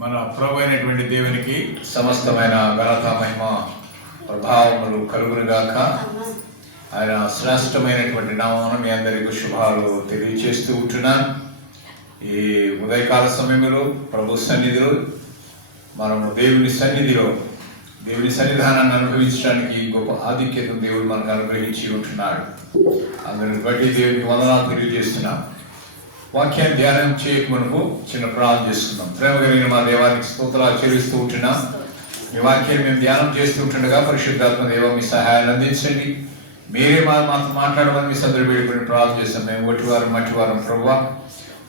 మన ప్రభు అయినటువంటి దేవునికి సమస్తమైన ఘనత మహిమ ప్రభావములు కలుగునుగాక. ఆయన శ్రేష్టమైనటువంటి నామమున మీ అందరికీ శుభాలు తెలియజేస్తూ ఉంటున్నాను. ఈ ఉదయకాల సమయంలో ప్రభు సన్నిధిలో మనము దేవుని సన్నిధానాన్ని అనుభవించడానికి గొప్ప ఆధిక్యత దేవుడు మనకు అనుగ్రహించి ఉంటున్నాడు. అందరిని బట్టి దేవునికి వందనాలు తెలియజేస్తున్నాం. వాక్యాన్ని ధ్యానం చేయక మనకు చిన్న ప్రార్థన చేసుకుందాం. ప్రేమ కలిగిన మా దేవానికి స్తోత్రాలు చెల్లిస్తూ ఉంటున్నాం. మీ వాక్యాన్ని మేము ధ్యానం చేస్తూ ఉంటుండగా పరిశుద్ధాత్మ దేవ మీ సహాయాన్ని అందించండి. మీరే మాతో మాట్లాడమని మీ సందర్భ వేడుకొని ప్రార్థన చేస్తాం. మేము మట్టివారం ప్రభువా,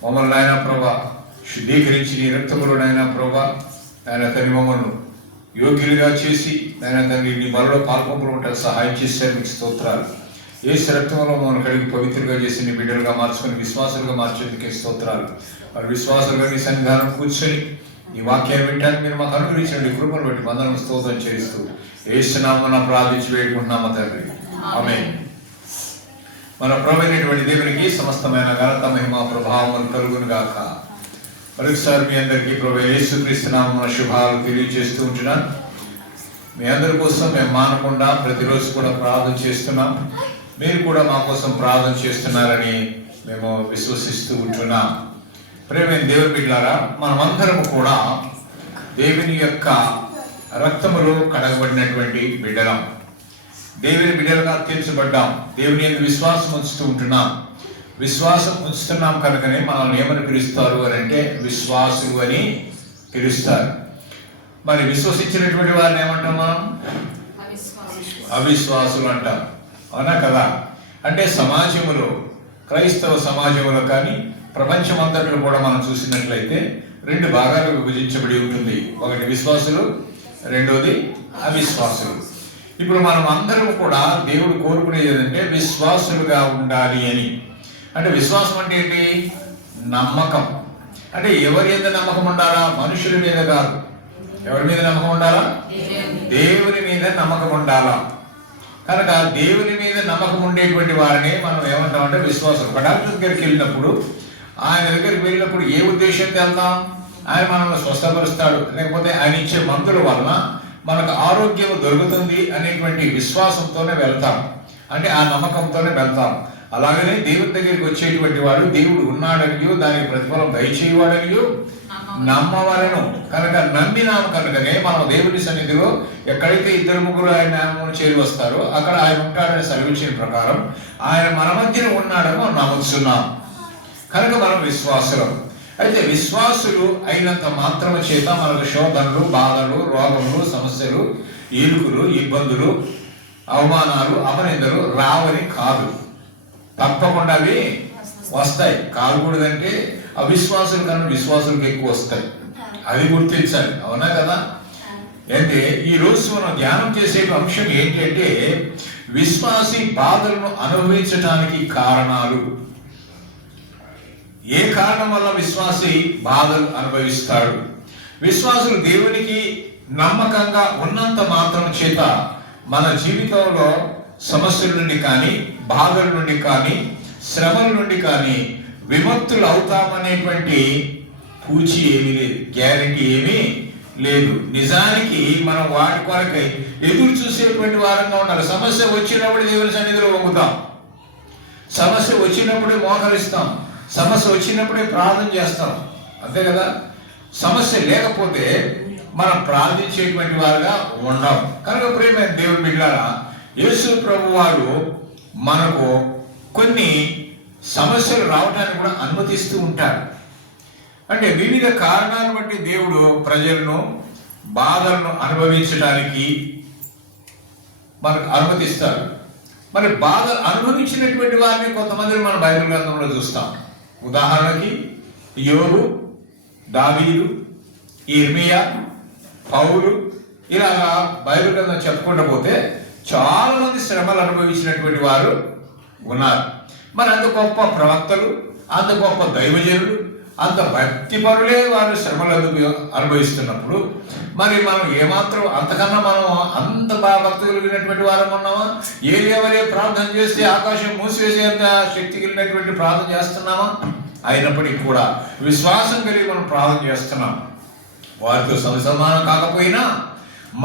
మమ్మల్ని ఆయన ప్రభా శుద్ధీకరించి నీ రక్తములోనైనా ప్రభా ఆయన తల్లి మమ్మల్ని యోగ్యులుగా చేసి ఆయన తండ్రి నీ బలలో పాల్పంపులు ఉంటారు సహాయం చేశారు. మీకు స్తోత్రాలు. యేసు రక్తంలో మమ్మల్ని కడిగి పవిత్రంగా చేసి నీ బిడ్డలుగా మార్చుకొని విశ్వాసులుగా మార్చేందుకే స్తోత్రాలు. మరి విశ్వాసులుగా నీ సన్నిధానం కూర్చొని ఈ వాక్యాన్ని వింటానికి మీరు మాకు అనుగ్రహించండి. కృపను బట్టి వందనం స్తోత్రం చేస్తూ యేసు నామమున ప్రార్థించి వేడుకుంటున్నాము తండ్రి, ఆమేన్. మన ప్రభువైనటువంటి దేవునికి సమస్తమైన ఘనత మహిమ ప్రభావం కలుగునుగాక. మరొకసారి మీ అందరికీ ప్రభు యేసుక్రీస్తు నామమున శుభాలు తెలియజేస్తూ ఉంటున్నాను. మీ అందరి కోసం మేము మానకుండా ప్రతిరోజు కూడా ప్రార్థన చేస్తున్నాం. మీరు కూడా మా కోసం ప్రార్థన చేస్తున్నారని మేము విశ్వసిస్తూ ఉంటున్నాం. ప్రేమైన దేవుని బిడ్డలారా, మనమందరము కూడా దేవుని యొక్క రక్తములో కడగబడినటువంటి బిడ్డలం. దేవుని బిడ్డలుగా తీర్చబడ్డాం. దేవుని యొక్క విశ్వాసం ఉంచుతూ ఉంటున్నాం. విశ్వాసం ఉంచుతున్నాం కనుకనే మనల్ని ఏమని పిలుస్తారు అని అంటే విశ్వాసులు అని పిలుస్తారు. మరి విశ్వసించినటువంటి వారిని ఏమంటాం మనం? అవిశ్వాసులు అంటాం. అవునా కదా? అంటే సమాజంలో, క్రైస్తవ సమాజంలో కానీ ప్రపంచం అంతట్లో కూడా మనం చూసినట్లయితే రెండు భాగాలు విభజించబడి ఉంటుంది. ఒకటి విశ్వాసులు, రెండోది అవిశ్వాసులు. ఇప్పుడు మనం అందరం కూడా దేవుడు కోరుకునేది ఏంటంటే విశ్వాసులుగా ఉండాలి అని. అంటే విశ్వాసం అంటే ఏంటి? నమ్మకం. అంటే ఎవరి మీద నమ్మకం ఉండాలా? మనుషుల మీద కాదు. ఎవరి మీద నమ్మకం ఉండాలా? దేవుని మీద నమ్మకం ఉండాలా. కనుక దేవుని మీద నమ్మకం ఉండేటువంటి వారిని మనం ఏమంటామంటే విశ్వాసం. డాక్టర్ దగ్గరికి వెళ్ళినప్పుడు, ఆయన దగ్గరికి వెళ్ళినప్పుడు ఏ ఉద్దేశంతో వెళ్తాం? ఆయన మనల్ని స్వస్థపరుస్తాడు, లేకపోతే ఆయన ఇచ్చే మందుల వలన మనకు ఆరోగ్యం దొరుకుతుంది అనేటువంటి విశ్వాసంతోనే వెళ్తాం. అంటే ఆ నమ్మకంతోనే వెళ్తాం. అలాగనే దేవుని దగ్గరికి వచ్చేటువంటి వాడు దేవుడు ఉన్నాడనియో దానికి ప్రతిఫలం దయచేయవాడనియో నమ్మవలను. కనుక నమ్మినాము కనుకనే మనం దేవుని సన్నిధిలో ఎక్కడైతే ఇద్దరు ముగ్గురు ఆయన నామమున చేరి వస్తారో అక్కడ ఆయన ఉంటాడని సెలవిచ్చిన ప్రకారం ఆయన మన మధ్యన ఉన్నాడని మనం నమ్ముతున్నాం. కనుక మనం విశ్వాసులం. అయితే విశ్వాసులు అయినంత మాత్రము చేత మనకు శోధనలు, బాధలు, రోగములు, సమస్యలు, ఇరుకులు, ఇబ్బందులు, అవమానాలు, అపనిందలు రావని కాదు. తప్పకుండా అవి వస్తాయి. కాకూడదంటే అవిశ్వాసులు కన్నా విశ్వాసులకు ఎక్కువ వస్తాయి. అది గుర్తించాలి. అవునా కదా? అంటే ఈ రోజు మనం ధ్యానం చేసే అంశం ఏంటంటే విశ్వాసి బాధలను అనుభవించడానికి కారణాలు. ఏ కారణం వల్ల విశ్వాసి బాధలు అనుభవిస్తాడు? విశ్వాసులు దేవునికి నమ్మకంగా ఉన్నంత మాత్రం చేత మన జీవితంలో సమస్యల నుండి కానీ, బాధల నుండి కానీ, శ్రమల నుండి కానీ విముక్తులు అవుతామనేటువంటి పూచి ఏమీ లేదు, గ్యారెంటీ ఏమీ లేదు. నిజానికి మనం వాటి కొరకై ఎదురు చూసేటువంటి వారంగా ఉండాలి. సమస్య వచ్చినప్పుడు దేవుని సన్నిధిలో వంగుతాం, సమస్య వచ్చినప్పుడే మోకరిస్తాం, సమస్య వచ్చినప్పుడే ప్రార్థన చేస్తాం. అంతే కదా? సమస్య లేకపోతే మనం ప్రార్థించేటువంటి వారుగా ఉండం. కనుక ప్రియమైన దేవుని బిడ్డలారా, యేసు ప్రభు వారు మనకు కొన్ని సమస్యలు రావడానికి కూడా అనుమతిస్తూ ఉంటారు. అంటే వివిధ కారణాలను బట్టి దేవుడు ప్రజలను బాధలను అనుభవించడానికి మనకు అనుమతిస్తారు. మరి బాధ అనుభవించినటువంటి వారిని కొంతమందిని మన బైబిల్ గ్రంథంలో చూస్తాం. ఉదాహరణకి యోబు, దావీదు, ఇర్మియా, పౌలు, ఇలాగా బైబిల్ గ్రంథం చెప్పుకుంటూ పోతే చాలా మంది శ్రమలు అనుభవించినటువంటి వారు ఉన్నారు. మరి అంత గొప్ప ప్రవక్తలు, అంత గొప్ప దైవజనులు, అంత భక్తిపరులే వారు శ్రమలు అనుభవిస్తున్నప్పుడు మరి మనం ఏమాత్రం అంతకన్నా మనం అంత బాగా భక్తి కలిగినటువంటి వారం ఉన్నామా? ఏవరే ప్రార్థన చేస్తే ఆకాశం మూసివేసేంత శక్తి కలిగినటువంటి ప్రార్థన చేస్తున్నామా? అయినప్పటికీ కూడా విశ్వాసం కలిగి మనం ప్రార్థన చేస్తున్నాం. వారితో సమానం కాకపోయినా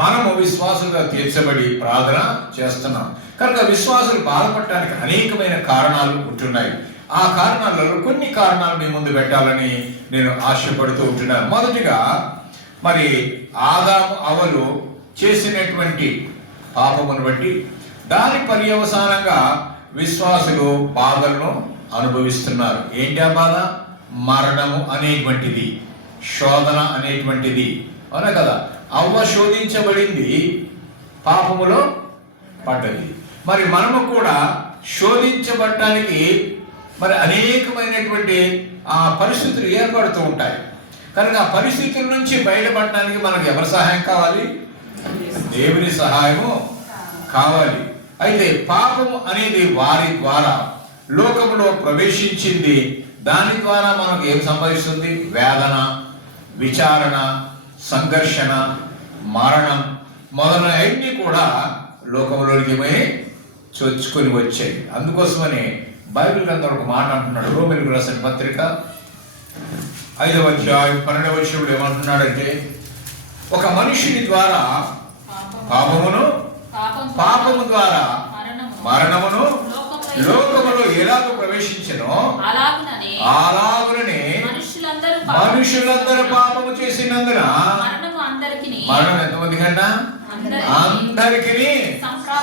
మనము విశ్వాసులుగా తీర్చబడి ప్రార్థన చేస్తున్నాం కనుక విశ్వాసులు బాధపడటానికి అనేకమైన కారణాలు ఉంటున్నాయి. ఆ కారణాలలో కొన్ని కారణాలు మీ ముందు పెట్టాలని నేను ఆశపడుతూ ఉంటున్నాను. మొదటిగా మరి ఆదాము అవలు చేసినటువంటి పాపమును బట్టి దాని పర్యవసానంగా విశ్వాసులు బాధలను అనుభవిస్తున్నారు. ఏంటి ఆ బాధ? మరణము అనేటువంటిది, శోధన అనేటువంటిది. అవునా కదా? అవ్వ శోధించబడింది, పాపములో పడ్డది. మరి మనము కూడా శోధించబడటానికి మరి అనేకమైనటువంటి ఆ పరిస్థితులు ఏర్పడుతూ ఉంటాయి. కనుక ఆ పరిస్థితుల నుంచి బయటపడటానికి మనకు ఎవరి సహాయం కావాలి? దేవుని సహాయము కావాలి. అయితే పాపము అనేది వారి ద్వారా లోకములో ప్రవేశించింది. దాని ద్వారా మనకు ఏం సంభవిస్తుంది? వేదన, విచారణ, సంఘర్షణ, మరణం మొదలైనవి కూడా లోకంలోకి చొచ్చుకొని వచ్చాయి. అందుకోసమని బైబిల్ గ్రంథంలో ఒక మాట అంటున్నాడు. రోమీయులకు రాసిన పత్రిక 5వ అధ్యాయం 12వ వచనంలో ఏమంటున్నాడంటే, ఒక మనుషుని ద్వారా పాపము ద్వారా మరణమును లోకములో ఎలాగో ప్రవేశించెనో అలాగుననే మనుషులందరూ పాపము చేసినందున మరణం ఎంతమంది కంట? అందరికీ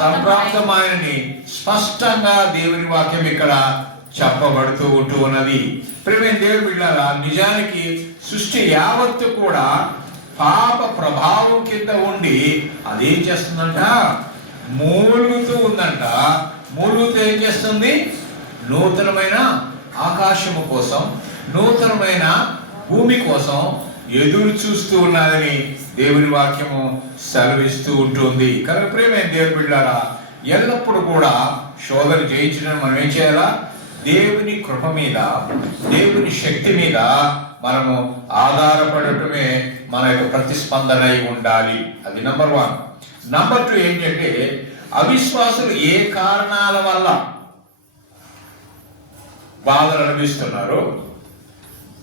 సంప్రాప్తమైనని స్పష్టంగా దేవుని వాక్యం ఇక్కడ చెప్పబడుతూ ఉంటూ ఉన్నది. ప్రేమ దేవుని బిడ్డలారా, నిజానికి సృష్టి యావత్తు కూడా పాప ప్రభావం కింద ఉండి అదేం చేస్తుందంట? మూలుగుతూ ఉందంట. మూలుగుతూ ఏం చేస్తుంది? నూతనమైన ఆకాశము కోసం, నూతనమైన భూమి కోసం ఎదురు చూస్తూ ఉన్నదని దేవుని వాక్యము సెలవిస్తూ ఉంటుంది. కనుక ప్రేమైన దేవుని బిడ్డలారా, ఎల్లప్పుడూ కూడా శోధన జయించడానికి మనం ఏం చేయాలా? దేవుని కృప మీద, దేవుని శక్తి మీద మనము ఆధారపడటమే మన యొక్క ప్రతిస్పందన అయి ఉండాలి. అది నంబర్ 1. నంబర్ 2 ఏంటంటే, అవిశ్వాసులు ఏ కారణాల వల్ల బాధలు అనుభవిస్తున్నారు,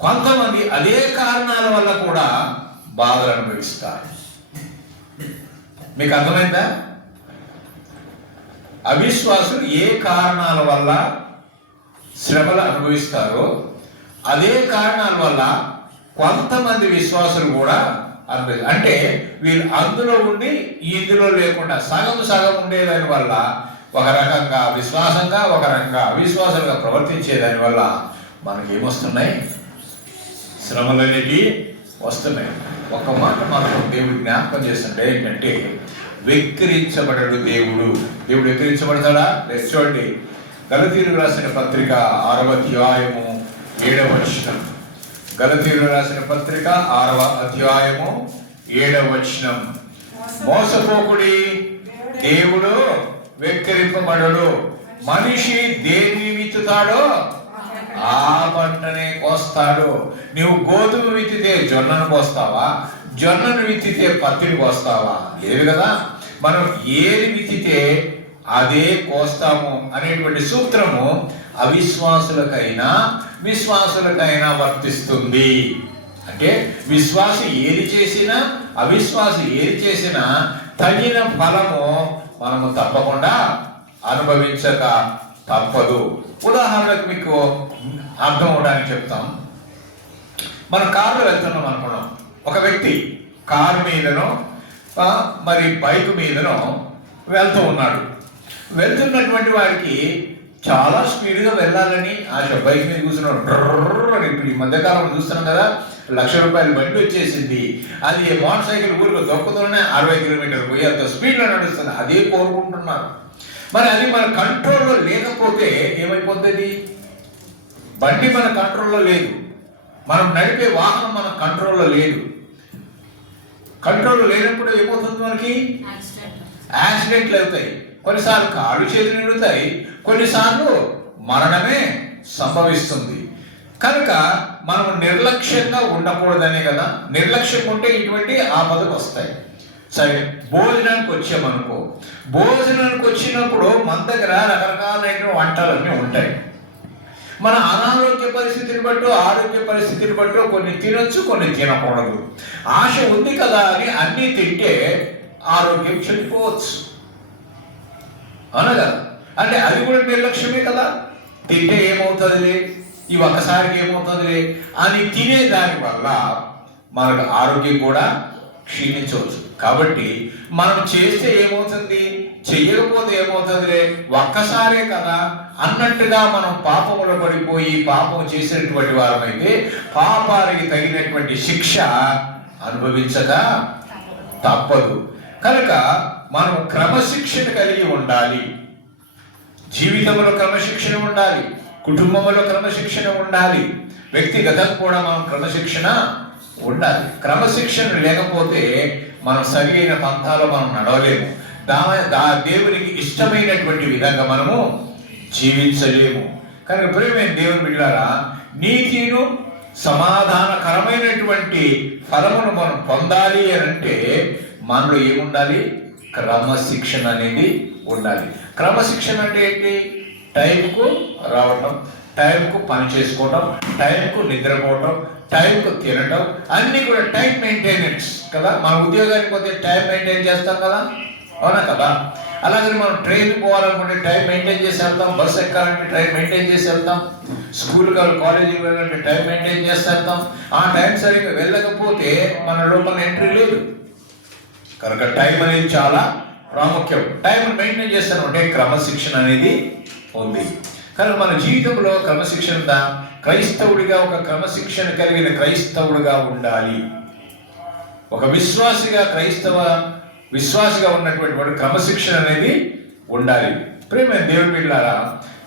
కొంతమంది అదే కారణాల వల్ల కూడా బాధలు అనుభవిస్తారు. మీకు అర్థమైందా? అవిశ్వాసులు ఏ కారణాల వల్ల శ్రమలు అనుభవిస్తారో అదే కారణాల వల్ల కొంతమంది విశ్వాసులు కూడా అనుభవిస్తారు. అంటే వీళ్ళు అందులో ఉండి ఇందులో లేకుండా సగం ఉండేదాని వల్ల ఒక రకంగా విశ్వాసంగా, ఒక రకంగా అవిశ్వాసంగా ప్రవర్తించేదాని వల్ల మనకి ఏమొస్తున్నాయి? శ్రమలు అనేవి వస్తున్నాయి. ఒక మాట మాత్రం దేవుడు జ్ఞాపకం చేస్తుంటే ఏంటంటే, వెక్కిరించబడడు దేవుడు. దేవుడు వెక్కిరించబడతాడా? లేదు. చూడండి, గలతీయులకు రాసిన పత్రిక 6వ అధ్యాయము 7వ వచనం. గలతీయులకు రాసిన పత్రిక 6వ అధ్యాయము 7వ వచనం. మోసపోకుడి, దేవుడు వెక్కిరింపబడడు. మనిషి దేన్ని విత్తుతాడో ఆ పంటనే కోస్తాడు. నువ్వు గోధుమ విత్తితే జొన్నను కోస్తావా? జొన్నను విత్తితే పత్తిని కోస్తావా? లేదు కదా. మనం ఏది విత్తితే అదే కోస్తాము అనేటువంటి సూత్రము అవిశ్వాసులకైనా విశ్వాసులకైనా వర్తిస్తుంది. అంటే విశ్వాసి ఏది చేసినా, అవిశ్వాసి ఏది చేసినా తగిన ఫలము మనము తప్పకుండా అనుభవించక తప్పదు. ఉదాహరణకు మీకు అర్థం అవడానికి చెప్తాం. మనం కారులో వెళ్తున్నాం అనుకున్నాం. ఒక వ్యక్తి కారు మీదనో మరి బైక్ మీదనో వెళ్తూ ఉన్నాడు. వెళ్తున్నటువంటి వాడికి చాలా స్పీడ్గా వెళ్ళాలని ఆశ. బైక్ మీద కూర్చున్నాడు. డ్రర్. ఇప్పుడు ఈ మధ్యకాలంలో చూస్తున్నాం కదా, ₹1,00,000 బండి వచ్చేసింది. అది మోటార్ సైకిల్ ఊరికి దొక్కుతూనే 60 కిలోమీటర్లు పోయేంత స్పీడ్లో నడుస్తుంది. అదే కోరుకుంటున్నారు. మరి అది మన కంట్రోల్లో లేకపోతే ఏమైపోతుంది? బండి మన కంట్రోల్లో లేదు, మనం నడిపే వాహనం మన కంట్రోల్లో లేదు. కంట్రోల్లో లేనప్పుడు ఏమవుతుంది? మనకి యాక్సిడెంట్లు అవుతాయి. కొన్నిసార్లు కాళ్ళు చేతులు నిలుతాయి, కొన్నిసార్లు మరణమే సంభవిస్తుంది. కనుక మనం నిర్లక్ష్యంగా ఉండకూడదనే కదా. నిర్లక్ష్యం ఉంటే ఇటువంటి ఆపదలు వస్తాయి. సరే, భోజనానికి వచ్చామనుకో. భోజనానికి వచ్చినప్పుడు మన దగ్గర రకరకాలైన వంటలన్నీ ఉంటాయి. మన అనారోగ్య పరిస్థితిని బట్టి ఆరోగ్య పరిస్థితిని బట్టి కొన్ని తినొచ్చు, కొన్ని తినకూడదు. ఆశ ఉంది కదా అని అన్నీ తింటే ఆరోగ్యం చెడిపోవచ్చు. అనగా అంటే అది కూడా నిర్లక్ష్యమే కదా. తింటే ఏమవుతుందిలే, ఈ ఒక్కసారికి ఏమవుతుందిలే అని తినే దాని వల్ల మనకు ఆరోగ్యం కూడా క్షీణించవచ్చు. కాబట్టి మనం చేస్తే ఏమవుతుంది, చెయ్యకపోతే ఏమవుతుందిలే, ఒక్కసారే కదా అన్నట్టుగా మనం పాపములో పడిపోయి పాపం చేసినటువంటి వారమైతే పాపానికి తగినటువంటి శిక్ష అనుభవించక తప్పదు. కనుక మనం క్రమశిక్షణ కలిగి ఉండాలి. జీవితంలో క్రమశిక్షణ ఉండాలి, కుటుంబంలో క్రమశిక్షణ ఉండాలి, వ్యక్తిగతం కూడా మనం క్రమశిక్షణ ఉండాలి. క్రమశిక్షణ లేకపోతే మనం సరైన పంథాలో మనం నడవలేము. దేవునికి ఇష్టమైనటువంటి విధంగా మనము జీవించలేము. కనుక ప్రియమైన దేవుని బిడ్డలారా, నీతిను సమాధానకరమైనటువంటి ఫలమును మనం పొందాలి అని అంటే మనలో ఏముండాలి, క్రమశిక్షణ అనేది ఉండాలి. క్రమశిక్షణ అంటే ఏంటి? టైంకు రావటం, టైంకు పని చేసుకోవటం, టైంకు నిద్రపోవటం, టైంకు తినటం, అన్నీ కూడా టైం మెయింటెనెన్స్ కదా. మన ఉద్యోగానికి పోతే టైం మెయింటైన్ చేస్తాం కదా, అవునా కదా. అలాగే మనం ట్రైన్ పోవాలనుకుంటే టైం మెయింటైన్ చేసి వెళ్తాం, బస్సు ఎక్కాలంటే టైం మెయింటైన్ చేసి వెళ్తాం, స్కూల్ కాలేజీకి వెళ్ళాలంటే టైం మెయింటైన్ చేసి వెళ్తాం. ఆ టైం సరిగ్గా వెళ్ళకపోతే మన లోపల ఎంట్రీ లేదు. కనుక టైం అనేది చాలా ప్రాముఖ్యం. టైం మెయింటైన్ చేస్తాను అంటే క్రమశిక్షణ అనేది ఉంది. కనుక మన జీవితంలో క్రమశిక్షణ, క్రైస్తవుడిగా ఒక క్రమశిక్షణ కలిగిన క్రైస్తవుడిగా ఉండాలి. ఒక విశ్వాసిగా ఉన్నటువంటి వాడు క్రమశిక్షణ అనేది ఉండాలి. ప్రియమైన దేవుని బిడ్డలారా,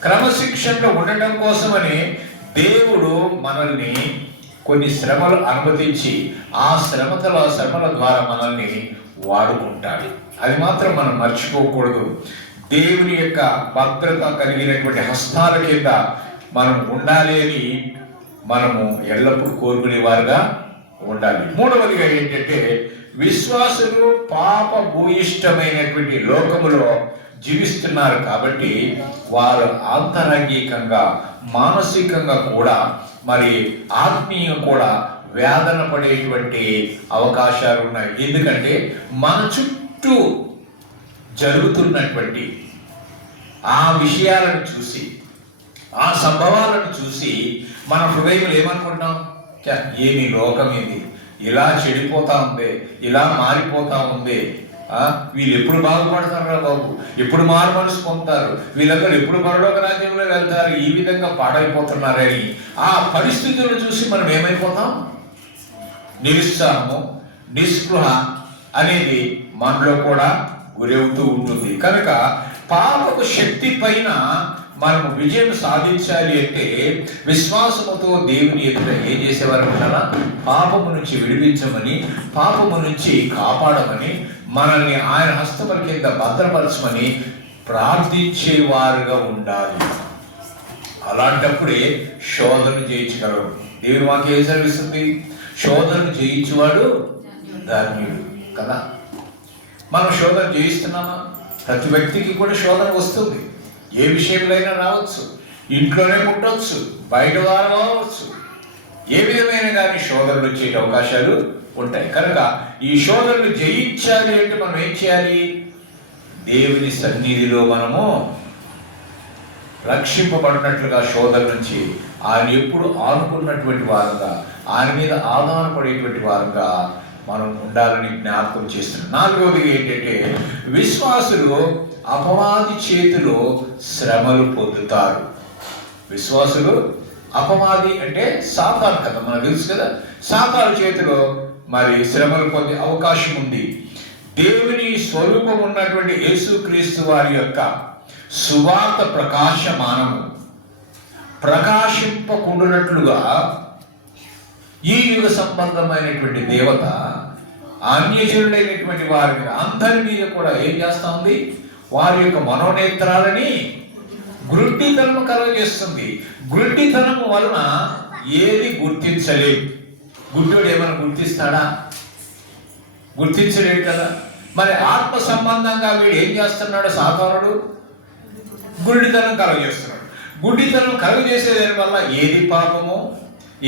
క్రమశిక్షణలో ఉండటం కోసమని దేవుడు మనల్ని కొన్ని శ్రమలు అనుమతించి ఆ శ్రమల ద్వారా మనల్ని వాడుకుంటాడు. అది మాత్రం మనం మర్చిపోకూడదు. దేవుని యొక్క భద్రత కలిగినటువంటి హస్తాల కింద మనం ఉండాలి అని మనము ఎల్లప్పుడూ కోరుకునే వారుగా ఉండాలి. మూడవదిగా ఏంటంటే, విశ్వాసులు పాప భూయిష్టమైనటువంటి లోకములో జీవిస్తున్నారు కాబట్టి వారు ఆంతరంగికంగా మానసికంగా కూడా మరి ఆత్మీయంగా కూడా వేదన పడేటువంటి అవకాశాలు ఉన్నాయి. ఎందుకంటే మన చుట్టూ జరుగుతున్నటువంటి ఆ విషయాలను చూసి, ఆ సంభవాలను చూసి మన హృదయం ఏమనుకుంటాం, ఏమి లోకం ఇది, ఇలా చెడిపోతా ఉంది, ఇలా మారిపోతా ఉంది, వీళ్ళు ఎప్పుడు బాగుపడతారా బాబు, ఎప్పుడు మారు మనసు పొందుతారు, వీళ్ళందరూ ఎప్పుడు పరలోక రాజ్యంలో వెళ్తారు, ఈ విధంగా పాడైపోతున్నారని ఆ పరిస్థితులను చూసి మనం ఏమైపోతాం, నిరుత్సాహము, నిస్పృహ అనేది మనలో కూడా గురవుతూ ఉంటుంది. కనుక పాపపు శక్తి పైన మనము విజయం సాధించాలి అంటే విశ్వాసముతో దేవుని ఎదుట ఏం చేసేవారు కదా, పాపము నుంచి విడిపించమని, పాపము నుంచి కాపాడమని, మనల్ని ఆయన హస్తముల కింద భద్రపరచమని ప్రార్థించేవారుగా ఉండాలి. అలాంటప్పుడే శోధన జయించగలరు. దేవుని వాక్యం ఏం సెలవిస్తుంది, శోధన జయించేవాడు ధన్యుడు కదా. మనం శోధన జయిస్తున్నామా? ప్రతి వ్యక్తికి కూడా శోధన వస్తుంది. ఏ విషయంలో అయినా రావచ్చు, ఇంట్లోనే పుట్టవచ్చు, బయట రావచ్చు, ఏ విధమైన కానీ శోధనలు వచ్చే అవకాశాలు ఉంటాయి. కనుక ఈ శోధనలు జయించాలి అంటే మనం ఏం చేయాలి, దేవుని సన్నిధిలో మనము రక్షింపబడినట్లుగా శోధన నుంచి ఆయన ఎప్పుడు ఆనుకున్నటువంటి వారుగా, ఆయన మీద ఆధారపడేటువంటి వారుగా మనం ఉండాలని జ్ఞాపకం చేస్తున్నాం. నాలుగవది ఏంటంటే, విశ్వాసులు అపవాది చేతిలో శ్రమలు పొందుతారు. విశ్వాసులు, అపవాది అంటే సాతాను కదా, మనకు తెలుసు కదా, సాతాను చేతిలో మరి శ్రమలు పొందే అవకాశం ఉంది. దేవుని స్వరూపం ఉన్నటువంటి యేసుక్రీస్తు వారి యొక్క సువార్త ప్రకాశమానము ప్రకాశింపకుండునట్లుగా ఈ యుగ సంబంధమైనటువంటి దేవత అన్యజనులైనటువంటి వారి మీద అందరి మీద కూడా ఏం చేస్తా ఉంది, వారి యొక్క మనోనేత్రాలని గుడ్డితనము కలుగజేస్తుంది. గుడ్డితనము వలన ఏది గుర్తించలేదు. గుడ్డోడు ఏమైనా గుర్తిస్తాడా? గుర్తించలేడు కదా. మరి ఆత్మ సంబంధంగా వీడు ఏం చేస్తున్నాడు, సాతానుడు గుడ్డితనం కలుగజేస్తున్నాడు. గుడ్డితనం కలుగజేసేది వల్ల ఏది పాపమో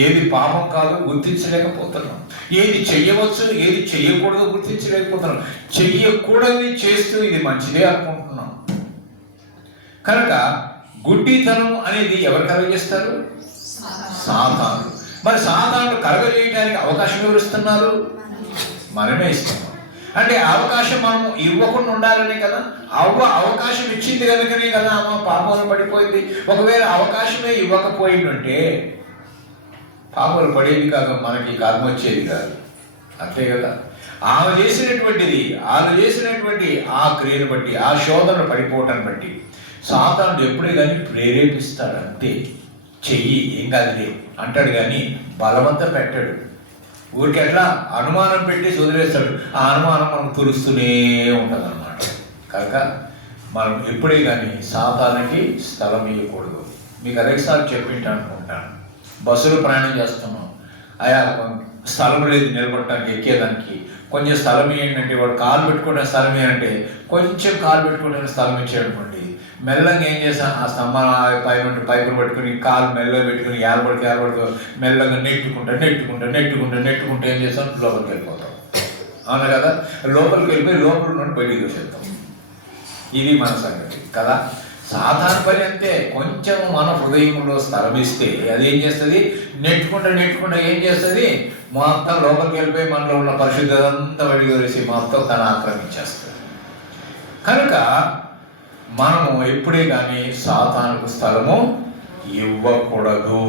ఏది పాపం కాదు గుర్తించలేకపోతున్నాం. ఏది చెయ్యవచ్చు ఏది చెయ్యకూడదు గుర్తించలేకపోతున్నాం. చెయ్యకూడదు చేస్తూ ఇది మంచిదే అనుకుంటున్నాం. కనుక గుడ్డితనం అనేది ఎవరు కలుగజేస్తారు? సాతాను. మరి సాతాను కలుగజేయడానికి అవకాశం ఎవరు ఇస్తున్నారు? మనమే ఇస్తున్నాం. అంటే అవకాశం మనం ఇవ్వకుండా ఉండాలనే కదా. అవకాశం ఇచ్చింది కనుకనే కదా ఆమె పాపంలో పడిపోయింది. ఒకవేళ అవకాశమే ఇవ్వకపోయిందంటే పాపలు పడేది కాదు, మనకి కర్మ వచ్చేది కాదు. అంతే కదా. ఆమె చేసినటువంటిది ఆమె చేసినటువంటి ఆ క్రియను బట్టి ఆ శోధనలు పడిపోవటాన్ని బట్టి సాతానుడు ఎప్పుడే కానీ ప్రేరేపిస్తాడు. అంతే. చెయ్యి ఏం కాదులే అంటాడు కానీ బలవంతం పెట్టాడు. ఊరికి ఎట్లా అనుమానం పెట్టి వదిలేస్తాడు. ఆ అనుమానం మనం తులుస్తూనే ఉంటుంది అన్నమాట. కనుక మనం ఎప్పుడే కానీ సాతానికి స్థలం ఇవ్వకూడదు. మీకు అనేకసార్లు చెప్పింటా అనుకుంటాను. బస్సులో ప్రయాణం చేస్తున్నాం, ఆయా స్థలం లేదు నిలబడటానికి ఎక్కేదానికి, కొంచెం స్థలం ఏంటంటే వాడు కాలు పెట్టుకోవడానికి స్థలం ఏంటంటే కొంచెం కాలు పెట్టుకోవడానికి స్థలం ఇచ్చాడనుకోండి, మెల్లగా ఏం చేస్తాను ఆ స్తంభం పైపులు పట్టుకుని కాలు మెల్లగా పెట్టుకుని ఏలబడుతూ మెల్లగా నెట్టుకుంటూ ఏం చేస్తాం లోపలికి వెళ్ళిపోతాం. అవును కదా. లోపలికి వెళ్ళిపోయి లోపల నుండి బయటికి వచ్చేస్తాం. ఇది మన సంగతి కదా. సాధారణ పని అంతే. కొంచెం మన హృదయంలో స్థలం ఇస్తే అది ఏం చేస్తుంది? నెట్టుకుంటా ఏం చేస్తుంది? మొత్తం లోపలికి వెళ్ళిపోయి మనలో ఉన్న పరిశుద్ధత అంతా బయటికి వదిలేసి మొత్తం తన ఆక్రమించేస్తుంది. కనుక మనము ఎప్పుడే కానీ సాతానుకు స్థలము ఇవ్వకూడదు.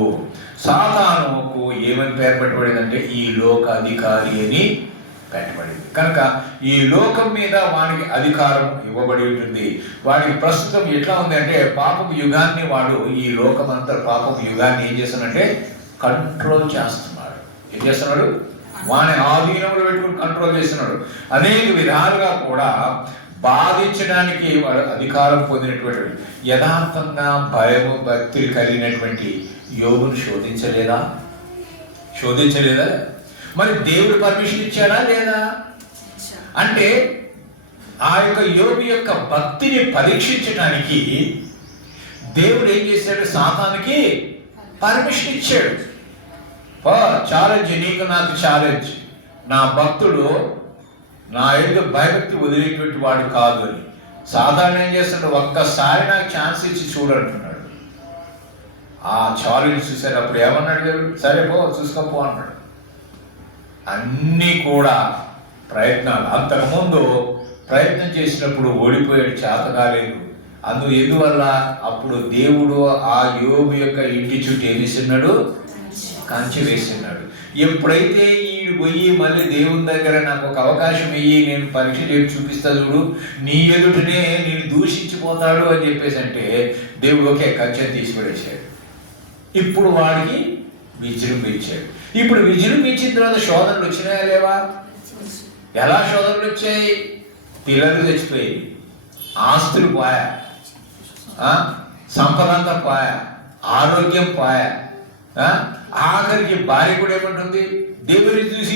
సాతానుకు ఏమని పేరు పెట్టబడిందంటే ఈ లోక అధికారి అని పెట్టబడింది. కనుక ఈ లోకం మీద వాడికి అధికారం ఇవ్వబడి ఉంటుంది. వాడికి ప్రస్తుతం ఎట్లా ఉంది అంటే పాపపు యుగాన్ని వాడు ఈ లోకమంతా పాపపు యుగాన్ని ఏం చేస్తున్నాడంటే కంట్రోల్ చేస్తున్నాడు. ఏం చేస్తున్నాడు? వాని ఆధీనంలో పెట్టుకుని కంట్రోల్ చేస్తున్నాడు. అనేక విధాలుగా కూడా బాధించడానికి వాడు అధికారం పొందినటువంటి యథార్థంగా భయము భక్తులు కలిగినటువంటి యోగును శోధించలేదా? మరి దేవుడు పర్మిషన్ ఇచ్చాడా లేదా? అంటే ఆ యొక్క యోగు యొక్క భక్తిని పరీక్షించడానికి దేవుడు ఏం చేశాడు? సాతానుకి పర్మిషన్ ఇచ్చాడు. ఛాలెంజ్, నీకు నాకు ఛాలెంజ్. నా భక్తుడు నా యొక్క భయభక్తి వదిలేటువంటి వాడు కాదు అని. సాధారణ ఏం చేస్తాడు? ఒక్కసారి నాకు ఛాన్స్ ఇచ్చి చూడంటున్నాడు. ఆ ఛాలెంజ్ చూసారు. అప్పుడు ఏమన్నాడు దేవుడు? సరే పో చూసుకోపో అన్నాడు. అన్నీ కూడా ప్రయత్నాలు. అంతకుముందు ప్రయత్నం చేసినప్పుడు ఓడిపోయాడు, చేత కాలేదు. ఎందువల్ల? అప్పుడు దేవుడు ఆ యోబు యొక్క ఇంటి చుట్టూ ఏం చేస్తున్నాడు? కంచె వేస్తున్నాడు. ఎప్పుడైతే ఈడు పోయి మళ్ళీ దేవుని దగ్గర నాకు ఒక అవకాశం ఇయ్యి, నేను పరీక్ష చేసి చూపిస్తా చూడు, నీ ఎదుటనే నేను దూషించిపోతాడు అని చెప్పేసి అంటే దేవుడు ఒకే కంచెని తీసిపడేశాడు. ఇప్పుడు వాడికి విజృంభించాడు. ఇప్పుడు విజృంభించిన తర్వాత శోధనలు వచ్చినాయా లేవా? ఎలా శోధనలు వచ్చాయి? పిల్లలు చచ్చిపోయి, ఆస్తులు పోయా, సంపద అంతా పోయా, ఆరోగ్యం పోయా, ఆఖరికి భార్య కూడా ఏమంటుంది? దేవుని చూసి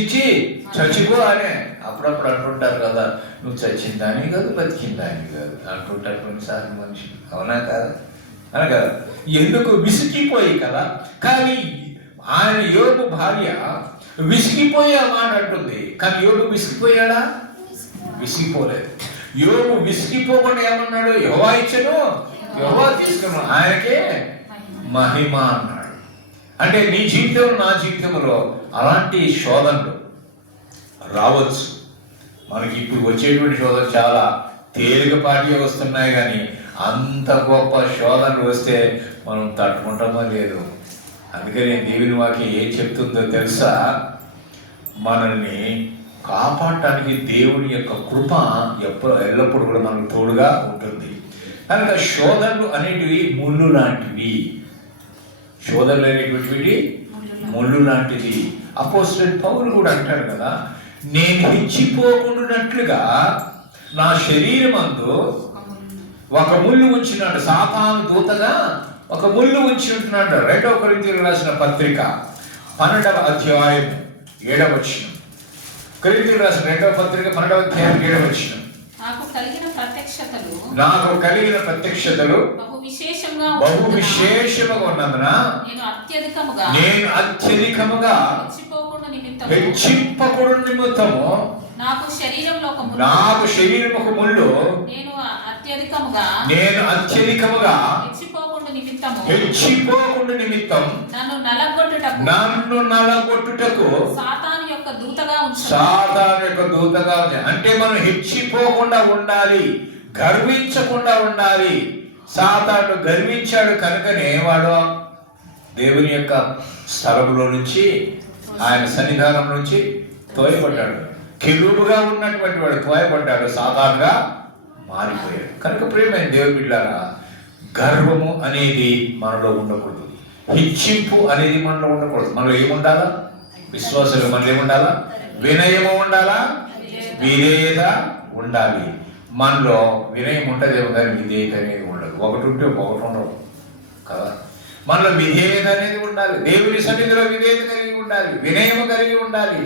చచ్చిపో అనే. అప్పుడప్పుడు అంటుంటారు కదా, నువ్వు చచ్చిందాని కాదు బతికిందాని కాదు అంటుంటారు కొన్నిసార్లు మనిషి. అవునా కాదు? అనగా ఎందుకు? విసిగిపోయి కదా. కానీ ఆయన యోబు భార్య విసిగిపోయి ఆ మాట అంటుంది. కానీ యోబు విసిగిపోయాడా? విసిగిపోలేదు. యోబు విసిగిపోకుండా ఏమన్నాడు? యెహోవా ఇచ్చెను, యెహోవా తీసుకున్నాడు, ఆయనకే మహిమ అన్నాడు. అంటే నీ జీవితంలో నా జీవితంలో అలాంటి శోధనలు రావచ్చు. మనకి ఇప్పుడు వచ్చేటువంటి శోధనలు చాలా తేలికపాటిగా వస్తున్నాయి. కానీ అంత గొప్ప శోధనలు వస్తే మనం తట్టుకుంటామో లేదు. అందుకని దేవుని వాక్యం ఏం చెప్తుందో తెలుసా? మనల్ని కాపాడటానికి దేవుని యొక్క కృప ఎల్లప్పుడూ కూడా మనకు తోడుగా ఉంటుంది. కనుక శోధనలు అనేటివి ముళ్ళు లాంటివి. శోధనలు అనేటువంటివి ముళ్ళు లాంటిది. అపోస్తలుడైన పౌలు కూడా అంటాడు కదా, నేను హెచ్చిపోకుండానట్లుగా నా శరీరమందు ఒక ముళ్ళు ఉంచినాడు. సాతాను దూతగా ఒక ముళ్ళు ఉంచి ఉంటున్నాడు. 2 కొరింథీయులకు రాసిన పత్రిక 12వ అధ్యాయం 7వ వచనం. కొరింథీయులకు రాసిన 2వ పత్రిక 12వ అధ్యాయం 7వ వచనం. నాకు కలిగిన ప్రత్యక్షతలు బహు విశేషముగా ఉన్నందున నేను అత్యధికముగా హెచ్చింపకుడు నిమిత్తము నాకు శరీరం ఒక ముళ్ళు నేను అత్యధికముగా హెచ్చిపోకుండా నిమిత్తం నన్ను నలగొట్టుటకు సాతాను యొక్క దూతగా అంటే మనం హెచ్చిపోకుండా ఉండాలి, గర్వించకుండా ఉండాలి. సాతాను గర్వించాడు కనుకనే వాడు దేవుని యొక్క స్థలములో నుంచి, ఆయన సన్నిధానం నుంచి తోయబడ్డాడు. కెరూబుగా ఉన్నటువంటి వాడు తోయబడ్డాడు, సాతానుగా మారిపోయాడు. కనుక ప్రియమైన దేవుని బిడ్డలారా, గర్వము అనేది మనలో ఉండకూడదు, హెచ్చింపు అనేది మనలో ఉండకూడదు. మనలో ఏముండాలా? విశ్వాసంలో మనలో ఏముండాలా? వినయము ఉండాలా, విధేయత ఉండాలి. మనలో వినయం ఉంటుందేమో కానీ విధేయత అనేది ఉండదు. ఒకటి ఉంటే ఒకటి ఉండవు కదా. మనలో విధేయత అనేది ఉండాలి, దేవుని సన్నిధిలో విధేయత కలిగి ఉండాలి, వినయము కలిగి ఉండాలి,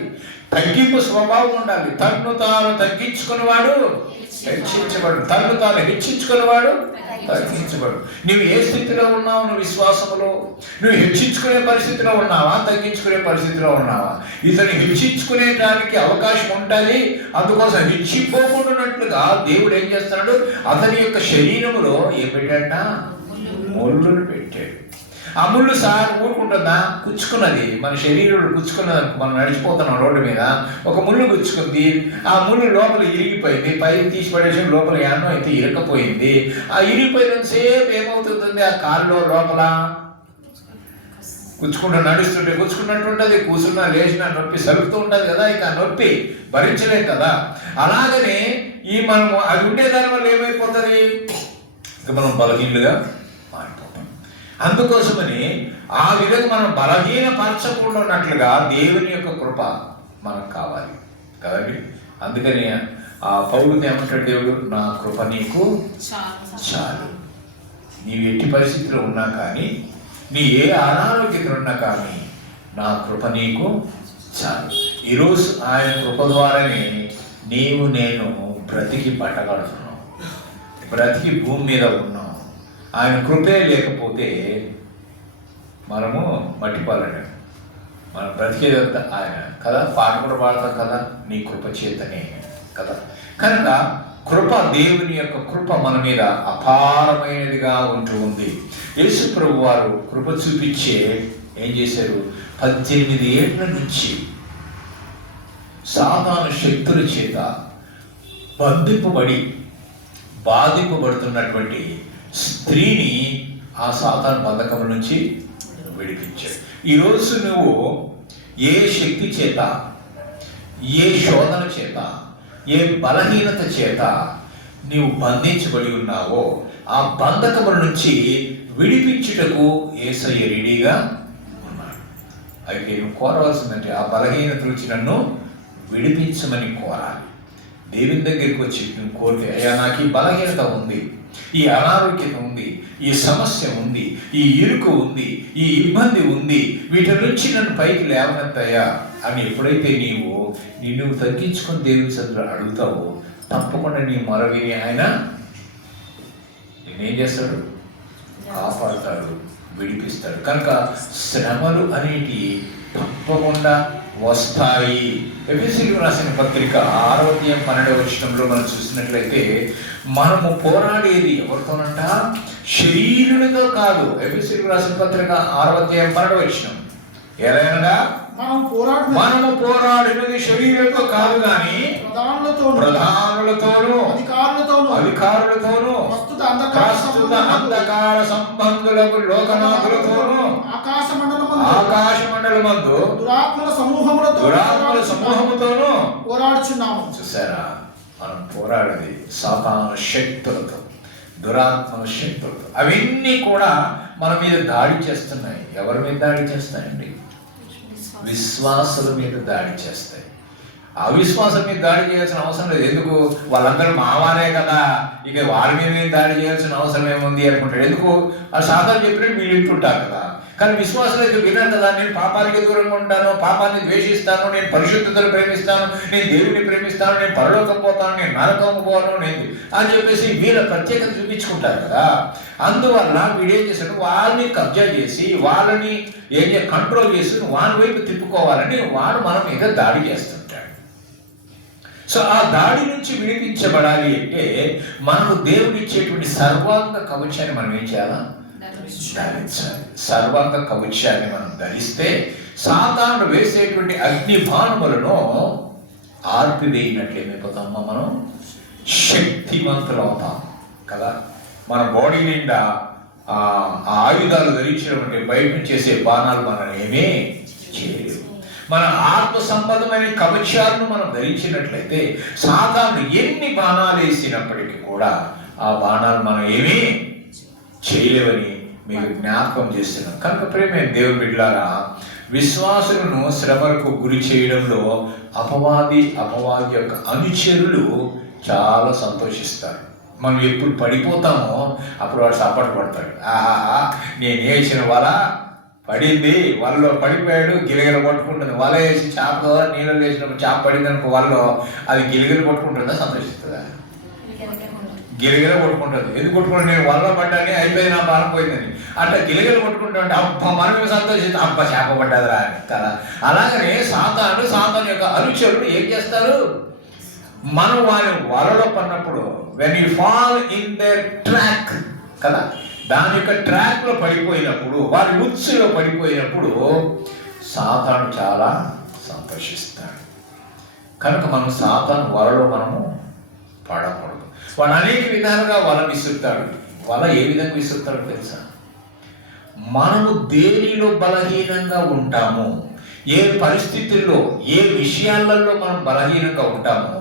తగ్గింపు స్వభావం ఉండాలి. తన్ను తాను తగ్గించుకునేవాడు హెచ్చించబడు, తన్ను తాను హెచ్చించుకునేవాడు తగ్గించబడు. నువ్వు ఏ స్థితిలో ఉన్నావు? నువ్వు విశ్వాసములో నువ్వు హెచ్చించుకునే పరిస్థితిలో ఉన్నావా, తగ్గించుకునే పరిస్థితిలో ఉన్నావా? ఇతను హెచ్చించుకునేటానికి అవకాశం ఉంటుంది. అందుకోసం హెచ్చిపోకుండానట్లుగా దేవుడు ఏం చేస్తున్నాడు? అతని యొక్క శరీరములో ఏం పెట్టాడ? ముళ్ళును పెట్టాడు. ఆ ముళ్ళు ఊరుకుంటుందా? కుచ్చుకున్నది, మన శరీరంలో కుచ్చుకున్నది. మనం నడిచిపోతున్నాం రోడ్డు మీద, ఒక ముళ్ళు గుచ్చుకుంది. ఆ ముళ్ళు లోపల ఇరిగిపోయింది, పైకి తీసి పడేసి లోపల యానో అయితే ఇరకపోయింది. ఆ ఇరిగిపోయినంతసేపు ఏమవుతుంది? ఆ కారులో లోపల కుచ్చుకుంటూ నడుస్తుంటే కుచ్చుకున్నట్టు ఉంటుంది, కూర్చున్నా లేచినా నొప్పి సరుకుతూ ఉంటుంది కదా. ఇక నొప్పి భరించలేదు కదా. అలాగనే ఈ మనము అది ఉండే దాని వల్ల ఏమైపోతుంది? ఇక మనం బలహీనులుగా మారిపోతాం. అందుకోసమని ఆ విధంగా మనం బలహీనపరచకుండా ఉన్నట్లుగా దేవుని యొక్క కృప మనకు కావాలి కదండి. అందుకని ఆ పౌలుని ఏమంటాడు దేవుడు? నా కృప నీకు చాలు. నీవు ఎట్టి పరిస్థితిలో ఉన్నా కానీ, నీ ఏ అనారోగ్యతలు ఉన్నా కానీ, నా కృప నీకు చాలు. ఈరోజు ఆయన కృప ద్వారానే నీవు నేను బ్రతికి బట్టగడుతున్నాం, బ్రతికి భూమి మీద ఉన్నాం. ఆయన కృపే లేకపోతే మనము మట్టిపాలనే, మనం బ్రతికేదంతా ఆయన కదా. పాట కూడా పాడతాం కదా, నీ కృప చేతనే కదా. కనుక కృప, దేవుని యొక్క కృప మన మీద అపారమైనదిగా ఉంటూ ఉంది. యేసు ప్రభు వారు కృప చూపించే ఏం చేశారు? 18 ఏళ్ల నుంచి సాతాను శక్తుల చేత బాధింపబడుతున్నటువంటి స్త్రీని ఆ సాతాను బంధకం నుంచి విడిపించాడు. ఈరోజు నువ్వు ఏ శక్తి చేత, ఏ శోధన చేత, ఏ బలహీనత చేత నీవు బంధించబడి ఉన్నావో ఆ బంధకముల నుంచి విడిపించుటకు యేసయ్య రెడీగా ఉన్నాడు. అయితే నువ్వు కోరవలసిందంటే ఆ బలహీనత నుంచి నన్ను విడిపించమని కోరాలి. దేవుని దగ్గరికి వచ్చి నువ్వు కోరితే, అయ్యా నాకు ఈ బలహీనత ఉంది, ఈ అనారోగ్యత ఉంది, ఈ సమస్య ఉంది, ఈ ఇరుకు ఉంది, ఈ ఇబ్బంది ఉంది, వీటి నుంచి నన్ను పైకి లేవనెత్తయ్యా అని ఎప్పుడైతే నిన్ను తగ్గించుకొని దేవుని సన్నిధిలో అడుగుతావో తప్పకుండా నీ మొర విని ఆయన నేనేం చేస్తాడు? కాపాడుతాడు, విడిపిస్తాడు. కనుక శ్రమలు అనేటి తప్పకుండా వస్తాయి. ఎఫెసీయులకు రాసిన పత్రిక 6వ అధ్యాయం 12వ వచనంలో మనం చూసినట్లయితే, మనము పోరాడేది ఎవరితోనంట? శరీరులతో కాదు. ఎఫెసీయులకు రాసిన పత్రిక 6వ అధ్యాయం 12వ వచనం, ఎలాగనగా మనము పోరాడినది శరీరులతో కాదు గాని ప్రధానులతోనూ అధికారులతోనూ ప్రస్తుత అంధకార సంబంధులకు లోకనాథులతోనూ ఆకాశ మండలమందు దురాత్మల సమూహముతోనూ పోరాడుచున్నాము. చూసారా, మనం పోరాడేది సాతాను శక్తులతో, దురాత్మల శక్తులతో. అవన్నీ కూడా మన మీద దాడి చేస్తున్నాయి. ఎవరి మీద దాడి చేస్తాయండి? విశ్వాసుల మీద దాడి చేస్తాయి. అవిశ్వాసం మీద దాడి చేయాల్సిన అవసరం లేదు. ఎందుకు? వాళ్ళందరూ మావారే కదా, ఇక వారి మీద దాడి చేయాల్సిన అవసరం ఏముంది అనుకుంటాడు. ఎందుకు? ఆ సాతాను చెప్పినట్టు వీళ్ళు వింటుంటారు కదా. కానీ విశ్వాసులైతే విన్నారు కదా, నేను పాపానికి దూరంగా ఉంటాను, పాపాన్ని ద్వేషిస్తాను, నేను పరిశుద్ధతను ప్రేమిస్తాను, నేను దేవుడిని ప్రేమిస్తాను, నేను పరలోకం పోతాను, నేను నరకం పోను నేను అని చెప్పేసి వీళ్ళ ప్రత్యేకత చూపించుకుంటారు కదా. అందువల్ల వీడేం చేశాడు, వాళ్ళని కబ్జా చేసి వాళ్ళని కంట్రోల్ చేసి వాళ్ళ వైపు తిప్పుకోవాలని వాడు మన మీద దాడి చేస్తుంటాడు. సో ఆ దాడి నుంచి విడిపించబడాలి అంటే మనకు దేవుడు ఇచ్చేటువంటి సర్వాంగ కవచాన్ని మనం ఏం చేయాలా, ధరించాలి. సర్వాంగ కవచాన్ని మనం ధరిస్తే సాతానుడు వేసేటువంటి అగ్ని బాణములను ఆర్పివేయినట్లేమైపోతామో మనం శక్తివంతులు అవుతాం కదా. మన బాడీ నిండా ఆ ఆయుధాలు ధరించడం అంటే బయట నుంచి చేసే బాణాలు మనల్ని ఏమీ చేయలేవు. మన ఆత్మ సంబంధమైన కవచాలను మనం ధరించినట్లయితే సాతానుడు ఎన్ని బాణాలు వేసినప్పటికీ కూడా ఆ బాణాలు మనం ఏమీ చేయలేవని మీకు జ్ఞాపకం చేస్తున్నాం. కనుక ప్రేమ దేవుని బిడ్డలారా, విశ్వాసులను శ్రమలకు గురి చేయడంలో అపవాది యొక్క అనుచరులు చాలా సంతోషిస్తారు. మనం ఎప్పుడు పడిపోతామో అప్పుడు వాడు సపోర్ట్ పడతాడు. ఆహా, నేను వేసిన వల పడింది, వాళ్ళలో పడిపోయాడు, గిలగిల పట్టుకుంటుంది. వల వేసి చేప నీళ్ళు వేసినప్పుడు చేప పడింది అనుకో, వాళ్ళలో అది గిలగిల పట్టుకుంటుందా, సంతోషిస్తుందా? గిలగిల కొట్టుకుంటుంది. ఎందుకు కొట్టుకుంటే నేను వల్ల పడ్డాని అయిపోయింది, నా బాధ పోయిందని. అట్లా గిలగిల కొట్టుకుంటా అంటే అబ్బ మనమే సంతోషిస్తాం, అబ్బ చేప పడ్డదిరా అని కదా. అలాగనే సాతాను యొక్క అనుచరులు ఏం చేస్తారు, మనం వారి వలలో పడినప్పుడు when you fall in there track కదా, దాని యొక్క ట్రాక్ లో పడిపోయినప్పుడు, వారి ఉచ్చులో పడిపోయినప్పుడు సాతాను చాలా సంతోషిస్తాడు. కనుక మనం సాతాను వలలో మనము పడకూడదు. వాడు అనేక విధాలుగా వల విసురుతాడు. వల ఏ విధంగా విసురుతాడో తెలుసా? మనము దేనిలో బలహీనంగా ఉంటాము, ఏ పరిస్థితుల్లో ఏ విషయాలలో మనం బలహీనంగా ఉంటామో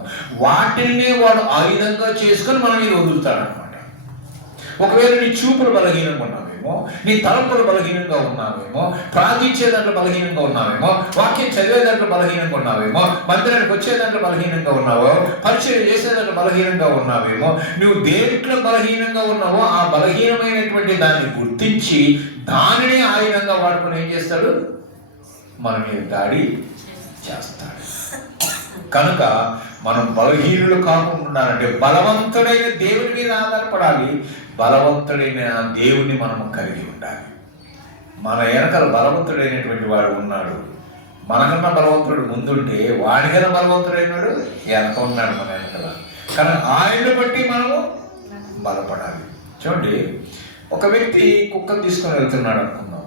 వాటిల్నే వాడు ఆయుధంగా చేసుకొని మన మీద వదులుతాడు అనమాట. ఒకవేళ నీ చూపులు బలహీనంగా ఉన్నావేమో, నీ తలంపులు బలహీనంగా ఉన్నావేమో, ప్రార్థించే దాంట్లో బలహీనంగా ఉన్నావేమో, వాక్యం చదివే దాంట్లో బలహీనంగా ఉన్నావేమో, మందిరానికి వచ్చే దాంట్లో బలహీనంగా ఉన్నావో, పరిచయం చేసే దాంట్లో బలహీనంగా ఉన్నావేమో, నువ్వు దేంట్లో బలహీనంగా ఉన్నావో ఆ బలహీనమైనటువంటి దాన్ని గుర్తించి దానినే ఆయుధంగా వాడుకొని ఏం చేస్తాడు, మన మీద దాడి చేస్తాడు. కనుక మనం బలహీనులు కాకుండా ఉండాలంటే బలవంతుడైన దేవుని మీద ఆధారపడాలి. బలవంతుడైన దేవుని మనం కలిగి ఉండాలి. మన వెనకాల బలవంతుడైనటువంటి వాడు ఉన్నాడు. మనకన్నా బలవంతుడు ముందుంటే వాడికన్నా బలవంతుడైనాడు వెనక ఉన్నాడు మన వెనకాల. కానీ ఆయన్ని బట్టి మనము బలపడాలి. చూడండి, ఒక వ్యక్తి కుక్కను తీసుకొని వెళ్తున్నాడు అనుకుందాం.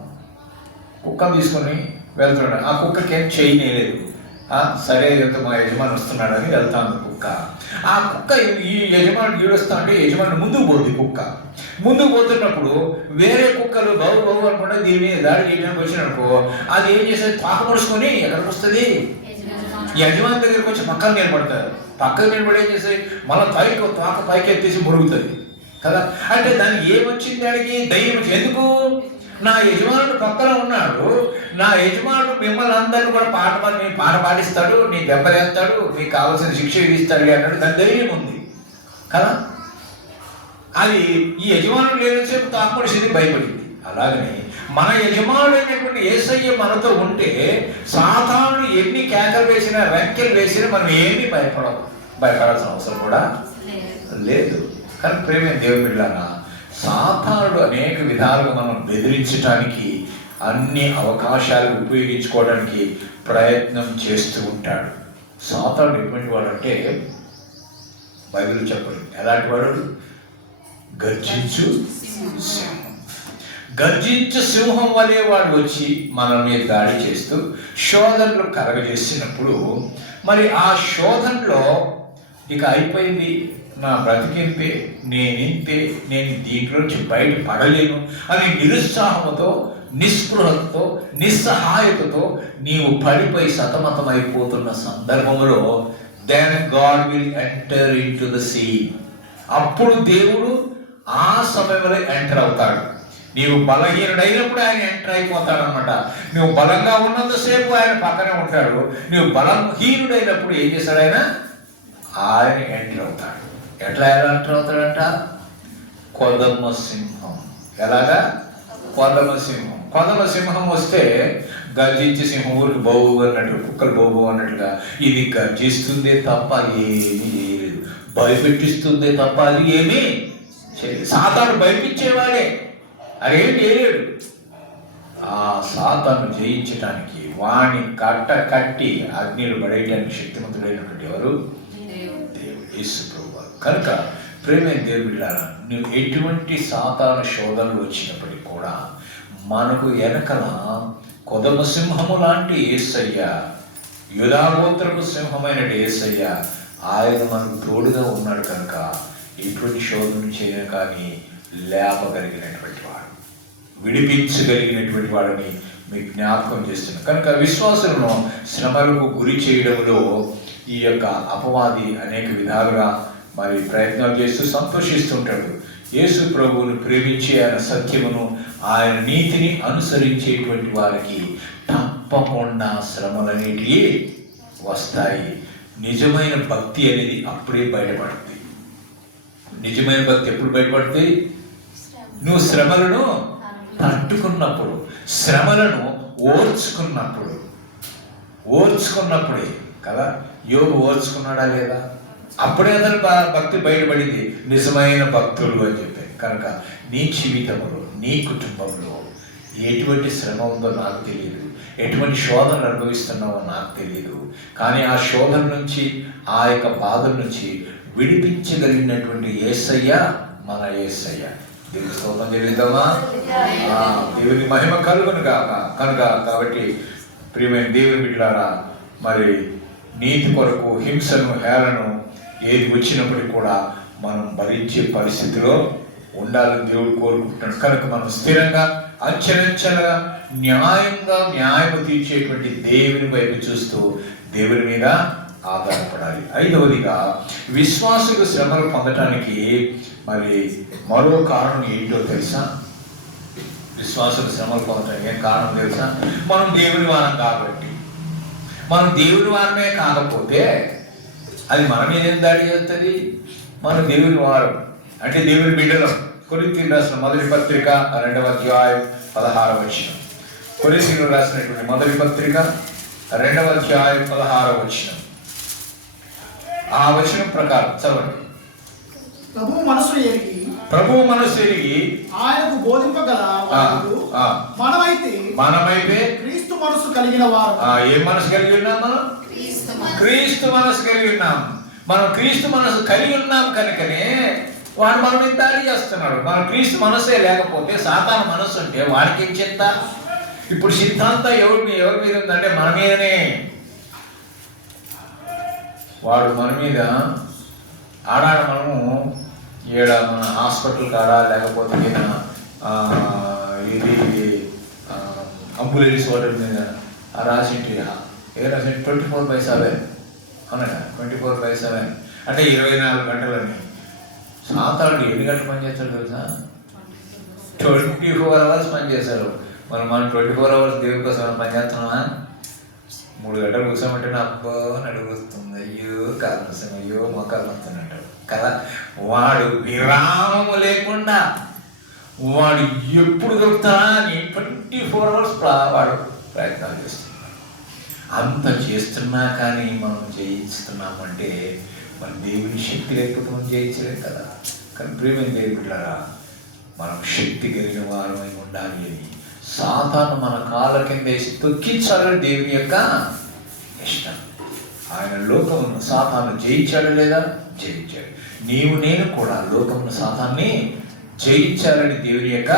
కుక్కను తీసుకొని వెళ్తున్నాడు. ఆ కుక్కకి ఏం చేయలేదు. సరే ఎంత మా యజమాని వస్తున్నాడని వెళ్తాను కుక్క. ఆ కుక్క ఈ యజమాని ఈడొస్తా అంటే యజమాని ముందుకు పోతుంది. కుక్క ముందుకు పోతున్నప్పుడు వేరే కుక్కలు బావు అనుకుంటే దీని మీద దాడి చేయడానికి వచ్చిననుకో, అది ఏం చేసేది, పాక పడుచుకొని ఎక్కడికి వస్తుంది, యజమాని దగ్గరికి వచ్చి పక్కన నిలబడతారు. పక్కన నిలబడి ఏం చేస్తుంది, మళ్ళీ తోక పైకి ఎత్తేసి మురుగుతుంది కదా. అంటే దానికి ఏమొచ్చింది, దానికి దయ్యం వచ్చింది. ఎందుకు, నా యజమానుడు పక్కన ఉన్నాడు, నా యజమానుడు మిమ్మల్ని అందరినీ కూడా పాట పాడిస్తాడు, నీ దెబ్బలేస్తాడు, నీకు కావాల్సిన శిక్ష విధిస్తాడు అన్నాడు. దాని ధైర్యం ఉంది కదా. అది ఈ యజమానుడు లేదంసేపు తాకపడిసింది, భయపడింది. అలాగనే మన యజమానుడైనటువంటి యేసయ్య మనతో ఉంటే సాతానుడు ఎన్ని కేకలు వేసినా వెంకెలు వేసినా మనం ఏమీ భయపడాల్సిన అవసరం కూడా లేదు. కానీ ప్రేమ దేవుని బిడ్డలారా, సాతానుడు అనేక విధాలుగా మనం బెదిరించడానికి, అన్ని అవకాశాలు ఉపయోగించుకోవడానికి ప్రయత్నం చేస్తూ ఉంటాడు. సాతానుడు ఎటువంటి వాడు అంటే బైబిల్ చెప్పడు ఎలాంటి వాడు, గర్జించు సింహం వలె వాడు వచ్చి మన మీద దాడి చేస్తూ శోధనలు కలగజేసినప్పుడు, మరి ఆ శోధనలో ఇక అయిపోయింది, నా బ్రతికింపే, నేనింతే, నేను దీంట్లోంచి బయట పడలేను అని నిరుత్సాహంతో, నిస్పృహతో, నిస్సహాయతతో నీవు పడిపోయి సతమతమైపోతున్న సందర్భంలో then God will enter into the scene. అప్పుడు దేవుడు ఆ సమయంలో ఎంటర్ అవుతాడు. నీవు బలహీనుడైనప్పుడు ఆయన ఎంటర్ అయిపోతాడు అనమాట. నువ్వు బలంగా ఉన్నంతసేపు ఆయన పక్కనే ఉంటాడు. నువ్వు బలహీనుడైనప్పుడు ఏం చేస్తాడు, ఆయన ఎంటర్ అవుతాడు. ఎలా ఎంటర్ అవుతాడంట, కొదమ సింహం. ఎలాగా, కొదమ సింహం. కొదమ సింహం వస్తే గర్జించే సింహం ఊరికి బౌ అన్నట్టు, కుక్కలు బౌ అన్నట్టుగా ఇది గర్జిస్తుందే తప్ప ఏమీ చేయలేదు, భయపెట్టిస్తుందే తప్ప అది ఏమీ చేయలేదు. సాతాను భయపించేవాడే, అదేం చేయలేడు. ఆ సాతాను జయించడానికి వాణ్ణి కట్టి అగ్నిలో పడేయడానికి శక్తిమంతుడైనటువంటి ఎవరు? దేవుడు, యేసు ప్రభువు. కనుక ప్రేమైన దేవుడిలారా, నువ్వు ఎటువంటి సాతాను శోధనలు వచ్చినప్పటికీ కూడా మనకు వెనకల కొదమ సింహము లాంటి యేసయ్య, యూదాగోత్రపు సింహమైన యేసయ్య, ఆయన మనకు తోడుగా ఉన్నాడు. కనుక ఎటువంటి శోధన చేయను కానీ లేపగలిగినటువంటి వాడు, విడిపించగలిగినటువంటి వాడని మీకు జ్ఞాపకం చేస్తున్నాను. కనుక విశ్వాసులను శ్రమలకు గురి చేయడంలో ఈ యొక్క అపవాది అనేక విధాలుగా మరి ప్రయత్నాలు చేస్తూ సంతోషిస్తుంటాడు. యేసు ప్రభువును ప్రేమించి ఆయన సత్యమును, ఆయన నీతిని అనుసరించేటువంటి వారికి తప్పకుండా శ్రమలనేటివి వస్తాయి. నిజమైన భక్తి అనేది అప్పుడే బయటపడుతుంది. నిజమైన భక్తి ఎప్పుడు బయటపడుతుంది? నువ్వు శ్రమలను తట్టుకున్నప్పుడు, శ్రమలను ఓర్చుకున్నప్పుడే కదా. యోగు ఓర్చుకున్నాడా లేదా? అప్పుడే అతను భక్తి బయటపడింది, నిజమైన భక్తుడు అని చెప్పారు. కనుక నీ జీవితంలో, నీ కుటుంబంలో ఎటువంటి శ్రమ ఉందో నాకు తెలియదు, ఎటువంటి శోధనలు అనుభవిస్తున్నావో నాకు తెలియదు. కానీ ఆ శోధన నుంచి, ఆ యొక్క బాధల నుంచి విడిపించగలిగినటువంటి యేసయ్య మన యేసయ్య. దేవుని స్తోత్రం చెల్లిద్దామా? దేవుని మహిమ కలుగును గాక. కాబట్టి ప్రియమైన దేవుని బిడ్డలారా, మరి నీతి కొరకు హింసను, హేళను ఏది వచ్చినప్పటికీ కూడా మనం భరించే పరిస్థితిలో ఉండాలని దేవుడు కోరుకుంటున్నాడు. కనుక మనం స్థిరంగా, అంచెలంచెలుగా, న్యాయము తీర్చేటువంటి దేవుని వైపు చూస్తూ దేవుని మీద ఆధారపడాలి. ఐదవదిగా, విశ్వాసులు శ్రమలు పొందటానికి మరి మరో కారణం ఏంటో తెలుసా? విశ్వాసులు శ్రమలు పొందటానికి ఏం కారణం తెలుసా? మనం దేవుని వారం కాబట్టి. మనం దేవుని వారమే కాకపోతే అది మన మీద ఏం దాడి చేస్తుంది? మనం దేవుని వారం అంటే దేవుని బిడ్డలం. కొరింథీయులకు రాసిన మొదటి పత్రిక 2వ అధ్యాయం 16వ వచనం. కొరింథీయులకు రాసినటువంటి మొదటి పత్రిక 2వ అధ్యాయం 16వ వచనం. ఆ వచనం ప్రకారం చదవండి. ప్రభువు మనసు ఎరిగి ఆయనకు బోధింపగల వారు మనమైతే క్రీస్తు మనసు కలిగిన వారు. ఏ మనసు కలిగి ఉన్నాం? మనం క్రీస్తు మనసు కలిగి ఉన్నాం. మనం క్రీస్తు మనసు కలిగి ఉన్నాం కనుకనే వాడు మన మీద దాడి చేస్తున్నాడు. మన క్రీస్తు మనసే లేకపోతే, సాతాను మనసు అంటే వాడికి ఏం చెప్తా? ఇప్పుడు సిద్ధాంతం ఎవరి మీద ఉందంటే మన మీదనే. వాడు మన మీద ఆడాడ, మనము ఈడ మన హాస్పిటల్ కాడా, లేకపోతే ఇది అంబులెన్స్ వాటర్ మీద రాసింటి 24/7 అవునా? 24/7 అంటే 24 గంటలని. సాతానుడు ఎన్ని గంటలు పనిచేస్తాడు తెలుసా? 24 hours పనిచేస్తారు. మనం 24 hours దేవుడి కోసం పనిచేస్తున్నామా? 3 గంటలు కూర్చోమంటే అబ్బో నడుగుతుంది, అయ్యో కాలు వస్తాం, అయ్యో మొక్కలు వస్తున్నట్టు కదా. వాడు విరామము లేకుండా, వాడు ఎప్పుడు దొరుకుతా అని 24 hours వాడు ప్రయత్నాలు చేస్తున్నాడు. అంత చేస్తున్నా కానీ మనం జయిస్తున్నామంటే మన దేవుని శక్తి లేకపోతే మనం జయించలేం కదా. కానీ ప్రేమ దేవుడిలారా, మనం శక్తి కలిగిన వారమై ఉండాలి అని సాతాను మన కాళ్ళ కింద వేసి తొక్కించాలని దేవుని యొక్క ఇష్టం. ఆయన లోకమును సాతాను జయించాడు లేదా? జయించాడు. నేను కూడా లోకమును సాతాన్ని జయించాలని దేవుని యొక్క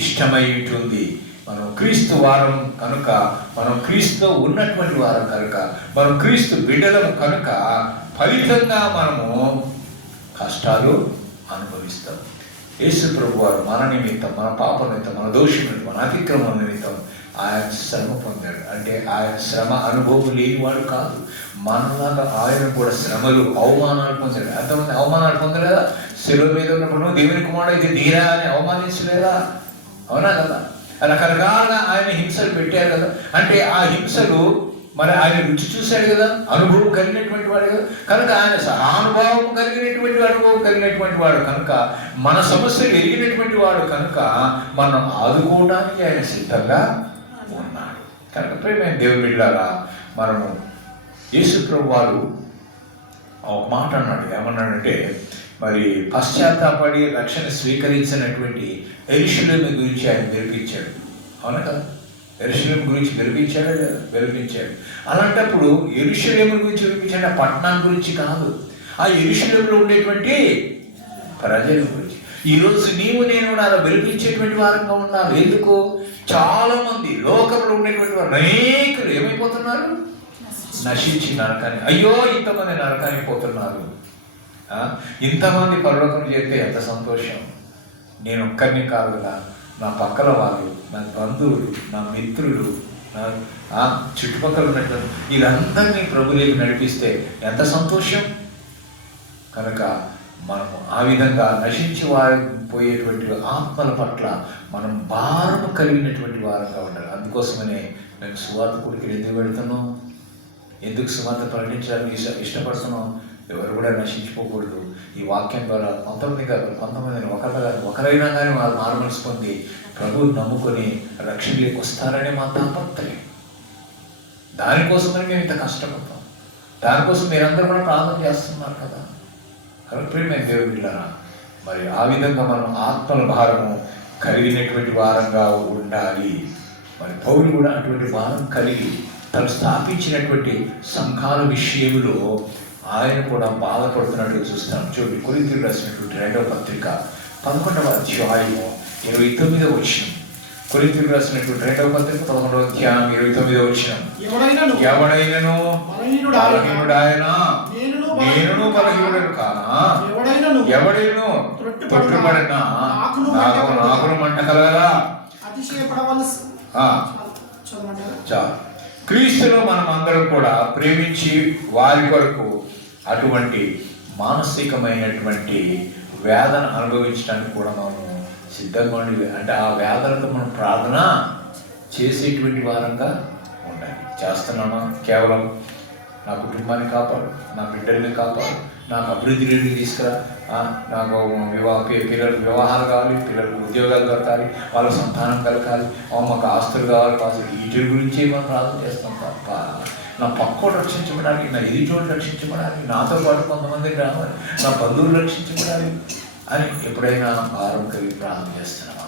ఇష్టమై ఉంటుంది. మనం క్రీస్తు వారం కనుక, మనం క్రీస్తు ఉన్నటువంటి వారం కనుక, మనం క్రీస్తు బిడ్డలము కనుక ఫలితంగా మనము కష్టాలు అనుభవిస్తాం. యేసు ప్రభు వారు మన నిమిత్తం, మన పాప నిమిత్తం, మన దోషం నిమిత్తం, మన అతిక్రమం నిమిత్తం ఆయన శ్రమ పొందాడు. అంటే ఆయన శ్రమ అనుభవం లేనివాడు కాదు. మనలాగా ఆయన కూడా శ్రమలు, అవమానాలు పొందాడు. అంతమంది అవమానాలు పొందలేదా? శిలువ మీద ఉన్నప్పుడు దేవుని కుమారుడు అయితే ధీరా అని అవమానించలేదా? అవునా కదా? రకరకాలుగా ఆయన హింసలు పెట్టారు కదా. అంటే ఆ హింసలు మరి ఆయన రుచి చూశాడు కదా, అనుభవం కలిగినటువంటి వాడు కదా, కనుక ఆయన సహానుభావం కలిగినటువంటి అనుభవం కలిగినటువంటి వాడు కనుక, మన సమస్యలు ఎరిగినటువంటి వాడు కనుక మనం ఆదుకోవడానికి ఆయన సిద్ధంగా ఉన్నాడు. కనుక ప్రేమైన దేవుని బిడ్డలారా, మనము యేసు ప్రభు వారు ఒక మాట అన్నాడు. ఏమన్నాడంటే, మరి పశ్చాత్తాపడి రక్షణ స్వీకరించినటువంటి యెరూషలేము గురించి ఆయన వెలిపించాడు. అవునా కదా? యెరూషలేము గురించి వెలిపించాడు లేదా? వెలిపించాడు. అలాంటప్పుడు యెరూషలేము గురించి వెలిపించాడు, ఆ పట్టణాన్ని గురించి కాదు, ఆ యెరూషలేములో ఉండేటువంటి ప్రజల గురించి. ఈరోజు నీవు నేను కూడా అలా వెలిపించేటువంటి వారంగా ఉన్నారు. ఎందుకు? చాలా మంది లోకంలో ఉండేటువంటి వారు అనేకులు ఏమైపోతున్నారు? నశించి నరకాన్ని, అయ్యో ఇంతమంది నరకానికి పోతున్నారు. ఇంతమంది పరలోకం చేస్తే ఎంత సంతోషం. నేను ఒక్కరిని కాదు కదా, నా పక్కల వాళ్ళు, నా బంధువులు, నా మిత్రులు, నా చుట్టుపక్కల ఉన్నట్టు వీళ్ళందరినీ ప్రభువులోకి నడిపిస్తే ఎంత సంతోషం. కనుక మనము ఆ విధంగా నశించి పోయేటువంటి ఆత్మల పట్ల మనం భారము కలిగినటువంటి వారంగా ఉండాలి. అందుకోసమనే నేను సువార్త కూడికి ఎందుకు పెడుతున్నాం, ఎందుకు సువార్త ప్రకటించాలని ఇష్టపడుతున్నాం. ఎవరు కూడా నశించిపోకూడదు. ఈ వాక్యం ద్వారా 19 ఒకరైనా కానీ వాళ్ళు మారుమనసు పొంది ప్రభువుని నమ్ముకొని రక్షణలోకి వస్తారనే మా తాపత్రయం. దానికోసమని మేము ఇంత కష్టపడతాం. దానికోసం మీరందరూ కూడా ప్రార్థన చేస్తున్నారు కదా. కాబట్టి ప్రియమైన దేవుని బిడ్డలారా, మరి ఆ విధంగా మనం ఆత్మల భారము కలిగినటువంటి వారంగా ఉండాలి. మరి పౌలు కూడా అటువంటి భారం కలిగి తను స్థాపించినటువంటి సంఘాల విషయంలో ఆయన కూడా బాధపడుతున్నట్టు చూస్తాం. చూడండి, కొరింథీయులకు రాసినటువంటి 2వ పత్రిక 11వ అధ్యాయము 29వ వచనం. కొరింథీయులకు రాసినటువంటి 2వ పత్రిక 11వ అధ్యాయం 29వ వచనం. ఎవడైనను బలహీనుడాయనా, నేనును బలహీనుడను కానా, ఎవడైనను తొట్టుబడినా నాకును మంట కలగదా. చాలు. క్రీస్తులో మనం అందరం కూడా ప్రేమించి వారి కొరకు అటువంటి మానసికమైనటువంటి వేదన అనుభవించడానికి కూడా మనము సిద్ధంగా ఉండి, అంటే ఆ వేదనతో మనం ప్రార్థన చేసేటువంటి వారంగా ఉండాలి. చేస్తున్నామా? కేవలం నా కుటుంబాన్ని కాపాడు, నా బిడ్డల్ని కాపాడు, నాకు అభివృద్ధిలోకి తీసుకురా, నాకు పిల్లలకు వివాహాలు కావాలి, పిల్లలకు ఉద్యోగాలు దొరకాలి, వాళ్ళ సంతానం కలగాలి, మాకు ఆస్తులు కావాలి, వీటి గురించి మనం ప్రార్థన చేస్తాం తప్ప నా పక్కోడు రక్షించబడాలి, నా ఎదుటోడు రక్షించబడాలి, నాతో పాటు కొంతమందికి రావాలి, నా బంధువులు రక్షించబడాలి అని ఎప్పుడైనా భారం కలిగి ప్రార్థన చేస్తున్నామా?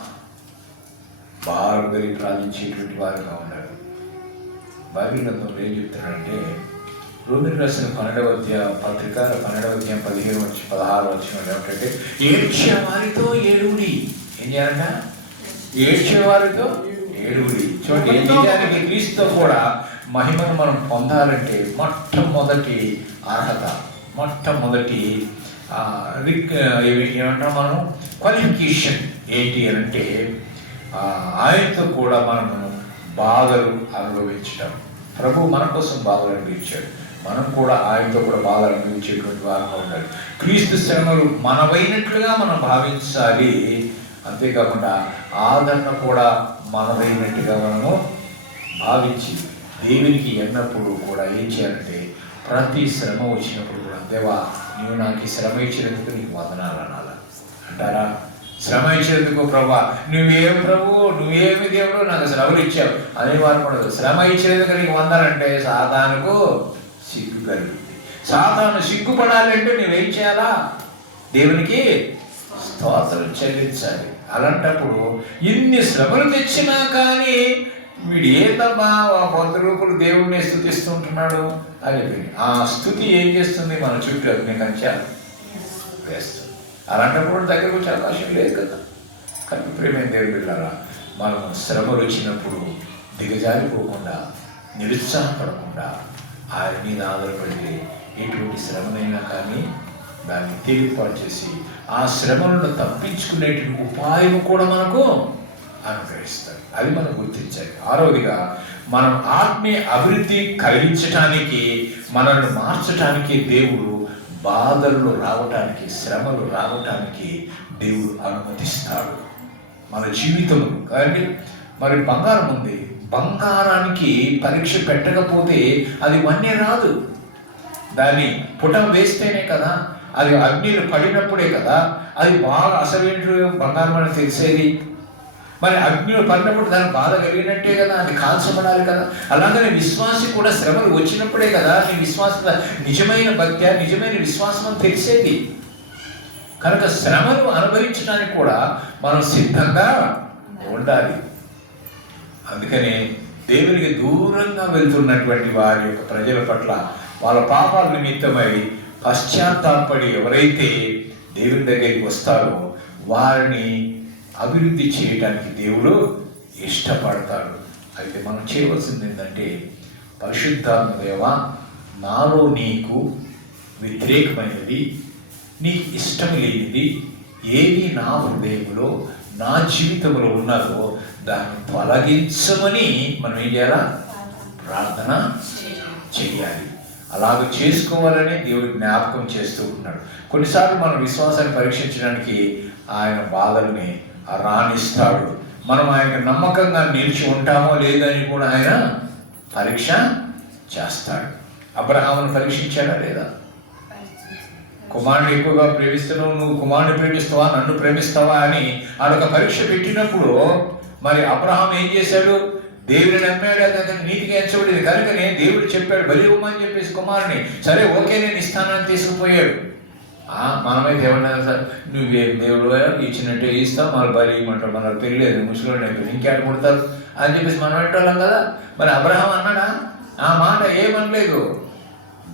భారం కలిగి ప్రార్థించేటువంటి వారుగా ఉండాలి. బైబిల్ గ్రంథంలో ఏం చెప్తున్నాడంటే, రోమీయులకు రాసిన 12వ పత్రిక 12వ అధ్యాయం 15-16 వచనం ఏమిటంటే, ఏడ్చేవారితో ఏడుగుడి. ఏం చేయాలంట? ఏడ్చేవారితో ఏడుగుడి. చూడండి, ఏం చేయాలి? క్రీస్తుతో కూడా మహిమను మనం పొందాలంటే మొట్టమొదటి అర్హత, మొట్టమొదటి ఏమంటాం మనం, క్వాలిఫికేషన్ ఏంటి అంటే ఆయనతో కూడా మనము బాధలు అనుభవించటం. ప్రభు మన కోసం బాధలు అనుభవించాడు, మనం కూడా ఆయనతో కూడా బాధలు అనుభవించేటువంటి వారంగా ఉండాలి. క్రీస్తు శ్రమలు మనవైనట్లుగా మనం భావించాలి. అంతేకాకుండా ఆదరణ కూడా మనదైనట్టుగా మనము భావించి దేవునికి ఎన్నప్పుడు కూడా ఏం చేయాలంటే, ప్రతి శ్రమ వచ్చినప్పుడు కూడా, దేవా నీవు నాకు ఈ శ్రమ ఇచ్చినందుకు నీకు వందనాలు అనాలా. అంటారా? శ్రమ ఇచ్చినందుకు ప్రభా నువ్వేం ప్రభు, నువ్వేమి దేవుడు, నాకు శ్రమలు ఇచ్చావు అనేవారు కూడా. శ్రమ ఇచ్చినందుకు నీకు వందనంటే సాతానుకు సిగ్గు కలుగుతుంది. సాతాను సిగ్గుపడాలంటే నువ్వేం చేయాలా? దేవునికి స్తోత్రం చెల్లించాలి. అలాంటప్పుడు ఇన్ని శ్రమలు తెచ్చినా కానీ వీడు ఏందమ్మా 100 రూపాయలు దేవుడిని స్తుతిస్తుంటున్నాడు అని ఆ స్తుతి ఏం చేస్తుంది? మన చుట్టూ అగ్ని కంచాలు వేస్తుంది. అలాంటప్పుడు దగ్గరకు వచ్చే అవకాశం లేదు కదా. కానీ ప్రియమైన దేవుని బిడ్డలారా, మనం శ్రమలు వచ్చినప్పుడు దిగజారిపోకుండా, నిరుత్సాహపడకుండా ఆయన మీద ఆధారపడితే ఎటువంటి శ్రమనైనా కానీ దాన్ని తేలికపాటు చేసి ఆ శ్రమలను తప్పించుకునేటువంటి ఉపాయం కూడా మనకు అనుగ్రహిస్తారు. అది మనం గుర్తించాలి. ఆరోగ్యంగా మనం ఆత్మీయ అభివృద్ధి కలిగించటానికి, మనల్ని మార్చటానికి దేవుడు బాధలు రావటానికి, శ్రమలు రావటానికి దేవుడు అనుమతిస్తాడు మన జీవితంలో. కాబట్టి మరి బంగారం ఉంది, బంగారానికి పరీక్ష పెట్టకపోతే అది వన్నే రాదు. దాన్ని పుటం వేస్తేనే కదా, అది అగ్నిలో పడినప్పుడే కదా అది బాగా అసలు బంగారం అని తెలిసేది. మరి అగ్నిలో పడినప్పుడు దానికి బాధ కలిగినట్టే కదా, అది కాల్చబడాలి కదా. అలాగనే విశ్వాసి కూడా శ్రమలు వచ్చినప్పుడే కదా నీ విశ్వాస నిజమైన భక్తి, నిజమైన విశ్వాసం అని తెలిసేది. కనుక శ్రమలు అనుభవించడానికి కూడా మనం సిద్ధంగా ఉండాలి. అందుకనే దేవునికి దూరంగా వెళ్తున్నటువంటి వారి యొక్క ప్రజల పట్ల వాళ్ళ పాపాల నిమిత్తమై పశ్చాత్తాపడి ఎవరైతే దేవుని దగ్గరికి వస్తారో వారిని అభివృద్ధి చేయడానికి దేవుడు ఇష్టపడతాడు. అయితే మనం చేయవలసింది ఏంటంటే, పరిశుద్ధాత్మ దేవా, నాలో నీకు వ్యతిరేకమైనది, నీకు ఇష్టం లేనిది ఏది నా హృదయంలో నా జీవితంలో ఉన్నదో దాన్ని తొలగించమని మనం ఏం చేయాలా? ప్రార్థన చేయాలి. అలాగ చేసుకోవాలని దేవుడు జ్ఞాపకం చేస్తూ ఉన్నాడు. కొన్నిసార్లు మన విశ్వాసాన్ని పరీక్షించడానికి ఆయన బాధల్ని రాణిస్తాడు. మనం ఆయన నమ్మకంగా నిలిచి ఉంటామో లేదని కూడా ఆయన పరీక్ష చేస్తాడు. అబ్రహామును పరీక్షించాడా లేదా? కుమారుని ఎక్కువగా ప్రేమిస్తున్నావు, నువ్వు కుమారుని ప్రేమిస్తావా, నన్ను ప్రేమిస్తావా అని ఆడొక పరీక్ష పెట్టినప్పుడు మరి అబ్రహాం ఏం చేశాడు? దేవుని నమ్మాడు, అతను నీతిగా ఎంచబడింది కనుకనే దేవుడు చెప్పాడు బలి ఇవ్వమని చెప్పేసి కుమారుని. సరే ఓకే నేను ఇస్తానని తీసుకుపోయాడు. మనమైతే ఏమన్నా సార్, నువ్వేం దేవుడు ఇచ్చినట్టే ఇస్తావు, మన బలి ఇవ్వమంటాడు, మనకు తెలియలేదు, ముసలిని అయిపోయింది, ఇంకేట కొడతారు అని చెప్పేసి మనం పెట్టాం కదా. మరి అబ్రహాం అన్నాడా? ఆ మాట ఏమనలేదు,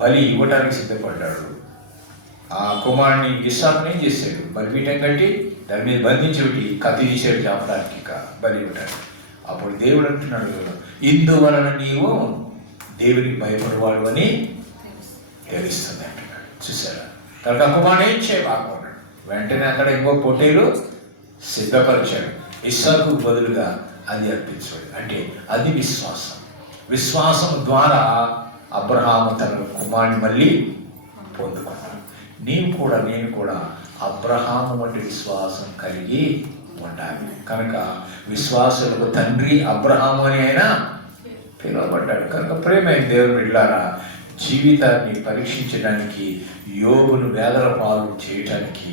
బలి ఇవ్వటానికి సిద్ధపడ్డాడు. ఆ కుమారుని ఇస్సాకుని ఏం చేశాడు? బలిపీఠం కట్టి దాని మీద బంధించి కత్తి తీసాడు చాపడానికి, బలి ఇవ్వటానికి. అప్పుడు దేవుడు అంటున్నాడు, ఇందువలన నీవు దేవునికి భయపడేవాడు అని తెలుస్తుంది అంటున్నాడు. చూసారా? కనుక కుమారుడు ఏం చేయబాకున్నాడు, వెంటనే అక్కడ ఇంకో పొట్టేలు సిద్ధపరిచాడు. ఇస్సాకు బదులుగా అది అర్పించాడు. అంటే అది విశ్వాసం. విశ్వాసం ద్వారా అబ్రహాము తన కుమారుని మళ్ళీ పొందుకున్నాడు. నేను కూడా అబ్రహాము వంటి విశ్వాసం కలిగి ఉండాలి. కనుక విశ్వాసులకు తండ్రి అబ్రహాము అని ఆయన పిలువబడ్డాడు. కనుక ప్రేమైన దేవుని బిడ్డలారా, జీవితాన్ని పరీక్షించడానికి, యోగును వేదన పాలు చేయడానికి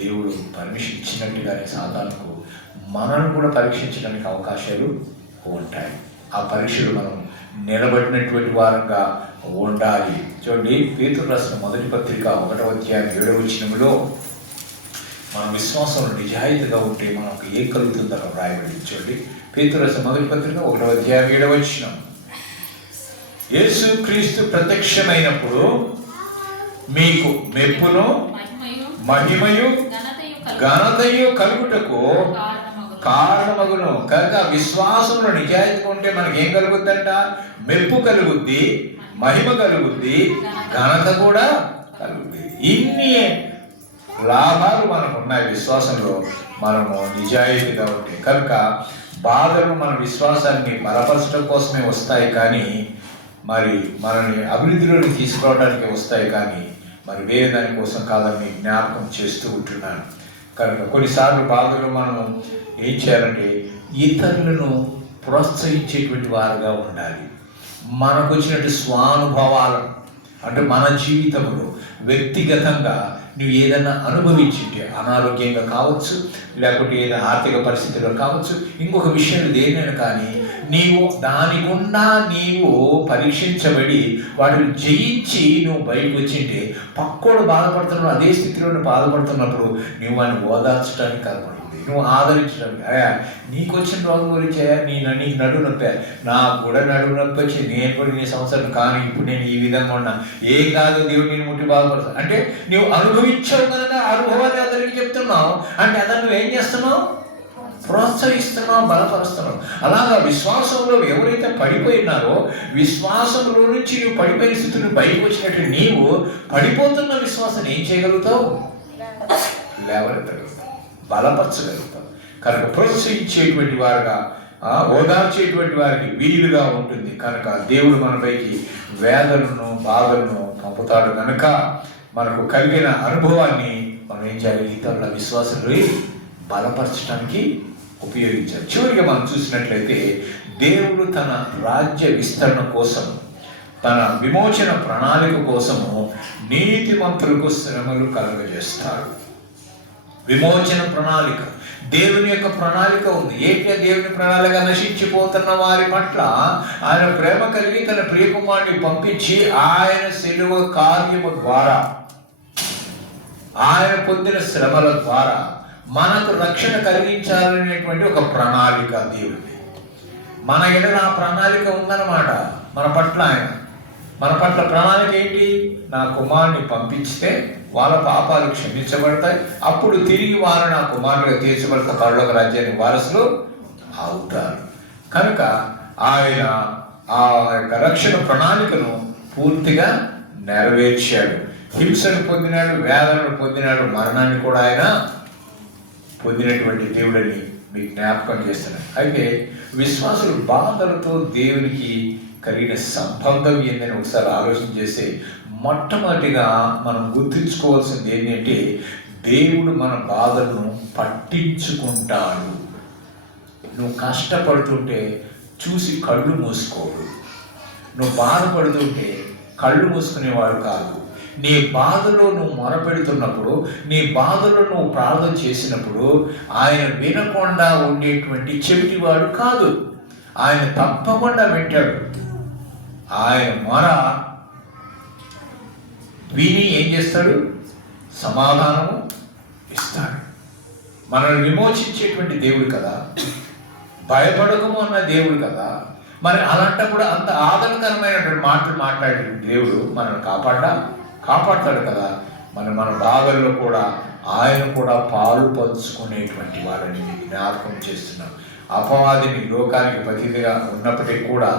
దేవుడు పర్మిషన్ ఇచ్చినట్టుగానే సాతానుకు మనల్ని కూడా పరీక్షించడానికి అవకాశాలు ఉంటాయి. ఆ పరీక్షలు మనం నిలబడినటువంటి వారంగా ఉండాలి. చూడండి, పేతురు రాసిన మొదటి పత్రిక 1వ అధ్యాయం 7వ వచనంలో మన విశ్వాసంలో నిజాయితీగా ఉంటే మనకు ఏం కలుగుతుందో రాయబడింది. చూడండి, పేతురు రాసిన మొదటి పత్రిక 1వ అధ్యాయం 7వ వచనం. యేసు క్రీస్తు ప్రత్యక్షమైనప్పుడు మీకు మెప్పును మహిమయు ఘనతయు కలుగుటకు కారణమగును. కనుక విశ్వాసంలో నిజాయితీగా ఉంటే మనకి ఏం కలుగుద్దంట? మెప్పు కలుగుద్ది, మహిమ కలుగుద్ది, ఘనత కూడా కలుగుద్ది. ఇన్ని లాభాలు మనకు ఉన్నాయి విశ్వాసంలో మనము నిజాయితీగా ఉంటే. కనుక బాధలు మన విశ్వాసాన్ని బలపరచడం కోసమే వస్తాయి, కానీ మరి మనల్ని అభివృద్ధిలోకి తీసుకురావడానికి వస్తాయి, కానీ మరి వేరే దానికోసం కాదని జ్ఞాపకం చేస్తూ ఉంటున్నాను. కనుక కొన్నిసార్లు బాధలు మనము ఏం చేయాలంటే ఇతరులను ప్రోత్సహించేటువంటి వారుగా ఉండాలి. మనకు వచ్చినట్టు స్వానుభవాలను, అంటే మన జీవితంలో వ్యక్తిగతంగా నువ్వు ఏదైనా అనుభవించింటే, అనారోగ్యంగా కావచ్చు, లేకపోతే ఏదైనా ఆర్థిక పరిస్థితుల్లో కావచ్చు, ఇంకొక విషయంలో దేనైనా కానీ నీవు దాని గుండా నీవు పరీక్షించబడి వాటిని జయించి నువ్వు బయటకు వచ్చింటే, పక్కోడు బాధపడుతున్నావు అదే స్థితిలో బాధపడుతున్నప్పుడు నువ్వు వాడిని ఓదార్చడానికి కనపడుతుంది, నువ్వు ఆదరించడానికి. నీకు వచ్చిన రోగం గురించి నీకు నడువు నొప్పి, నాకు కూడా నడువు నొప్పి వచ్చింది, నేను కూడా నీ సంవత్సరం కానీ ఇప్పుడు నేను ఈ విధంగా ఉన్నా, ఏం కాదు దేవుడు నేను ముట్టి బాధపడతాను అంటే నువ్వు అనుభవించావు కనుక అనుభవాన్ని అతనికి చెప్తున్నావు. అంటే అతను నువ్వేం చేస్తున్నావు? ప్రోత్సహిస్తున్నావు, బలపరుస్తున్నావు. అలాగా విశ్వాసంలో ఎవరైతే పడిపోయినారో, విశ్వాసంలో నుంచి నువ్వు పడిపోయిన స్థితిని బయటకు వచ్చినట్టు నీవు పడిపోతున్న విశ్వాసాన్ని ఏం చేయగలుగుతావు? లేవనెత్తగలుగుతావు, బలపరచగలుగుతావు. కనుక ప్రోత్సహించేటువంటి వారుగా, ఓదార్చేటువంటి వారికి వీలుగా ఉంటుంది. కనుక దేవుడు మనపైకి వేదనను బాధలను పంపుతాడు. కనుక మనకు కలిగిన అనుభవాన్ని మనం ఏం చేయాలి? ఇతరుల విశ్వాసాన్ని బలపరచడానికి ఉపయోగించారు. చివరిగా మనం చూసినట్లయితే దేవుడు తన రాజ్య విస్తరణ కోసం, తన విమోచన ప్రణాళిక కోసము నీతిమంతులకు శ్రమలు కలుగజేస్తాడు. విమోచన ప్రణాళిక, దేవుని యొక్క ప్రణాళిక ఉంది. ఏంటి దేవుని ప్రణాళిక? నశించిపోతున్న వారి పట్ల ఆయన ప్రేమ కలిగి తన ప్రియకుమారుని పంపించి ఆయన శిలువ కార్యము ద్వారా, ఆయన పొందిన శ్రమల ద్వారా మనకు రక్షణ కలిగించాలనేటువంటి ఒక ప్రణాళిక దేవుడి. మన ఎడల ఆ ప్రణాళిక ఉందన్నమాట. మన పట్ల ప్రణాళిక ఏంటి? నా కుమారుని పంపిస్తే వాళ్ళ పాపాలు క్షమించబడతాయి, అప్పుడు తిరిగి వారు నా కుమారులుగా తీర్చబడతా పరలోక రాజ్యానికి వారసులు అవుతారు. కనుక ఆయన ఆ యొక్క రక్షణ ప్రణాళికను పూర్తిగా నెరవేర్చాడు. హింసను పొందినాడు, వేదనను పొందినాడు, మరణాన్ని కూడా ఆయన పొందినటువంటి దేవుడని మీకు జ్ఞాపకం చేస్తున్నాను. అయితే విశ్వాసులు బాధలతో దేవునికి కలిగిన సంబంధం ఏందని ఒకసారి ఆలోచన చేస్తే, మొట్టమొదటిగా మనం గుర్తుంచుకోవాల్సింది ఏంటంటే, దేవుడు మన బాధలను పట్టించుకుంటాడు. నువ్వు కష్టపడుతుంటే చూసి కళ్ళు మూసుకోడు. నువ్వు బాధపడుతుంటే కళ్ళు మూసుకునేవాడు కాదు. నీ బాధలో నువ్వు మొరపెడుతున్నప్పుడు, నీ బాధలో నువ్వు ప్రార్థన చేసినప్పుడు ఆయన వినకుండా ఉండేటువంటి చెవిటివాడు కాదు. ఆయన తప్పకుండా వింటాడు. ఆయన మొర విని ఏం చేస్తాడు? సమాధానము ఇస్తాడు. మనల్ని విమోచించేటువంటి దేవుడు కదా, భయపడకము అన్న దేవుడు కదా. మరి అలాంటప్పుడు అంత ఆదరణకరమైనటువంటి మాటలు మాట్లాడేటువంటి దేవుడు మనల్ని కాపాడతాడు కదా. మన బాధల్లో కూడా ఆయన కూడా పాలు పంచుకునేటువంటి వారిని జ్ఞాపకం చేస్తున్నాం. అపవాదిని లోకానికి ప్రతిగా ఉన్నప్పటికీ కూడా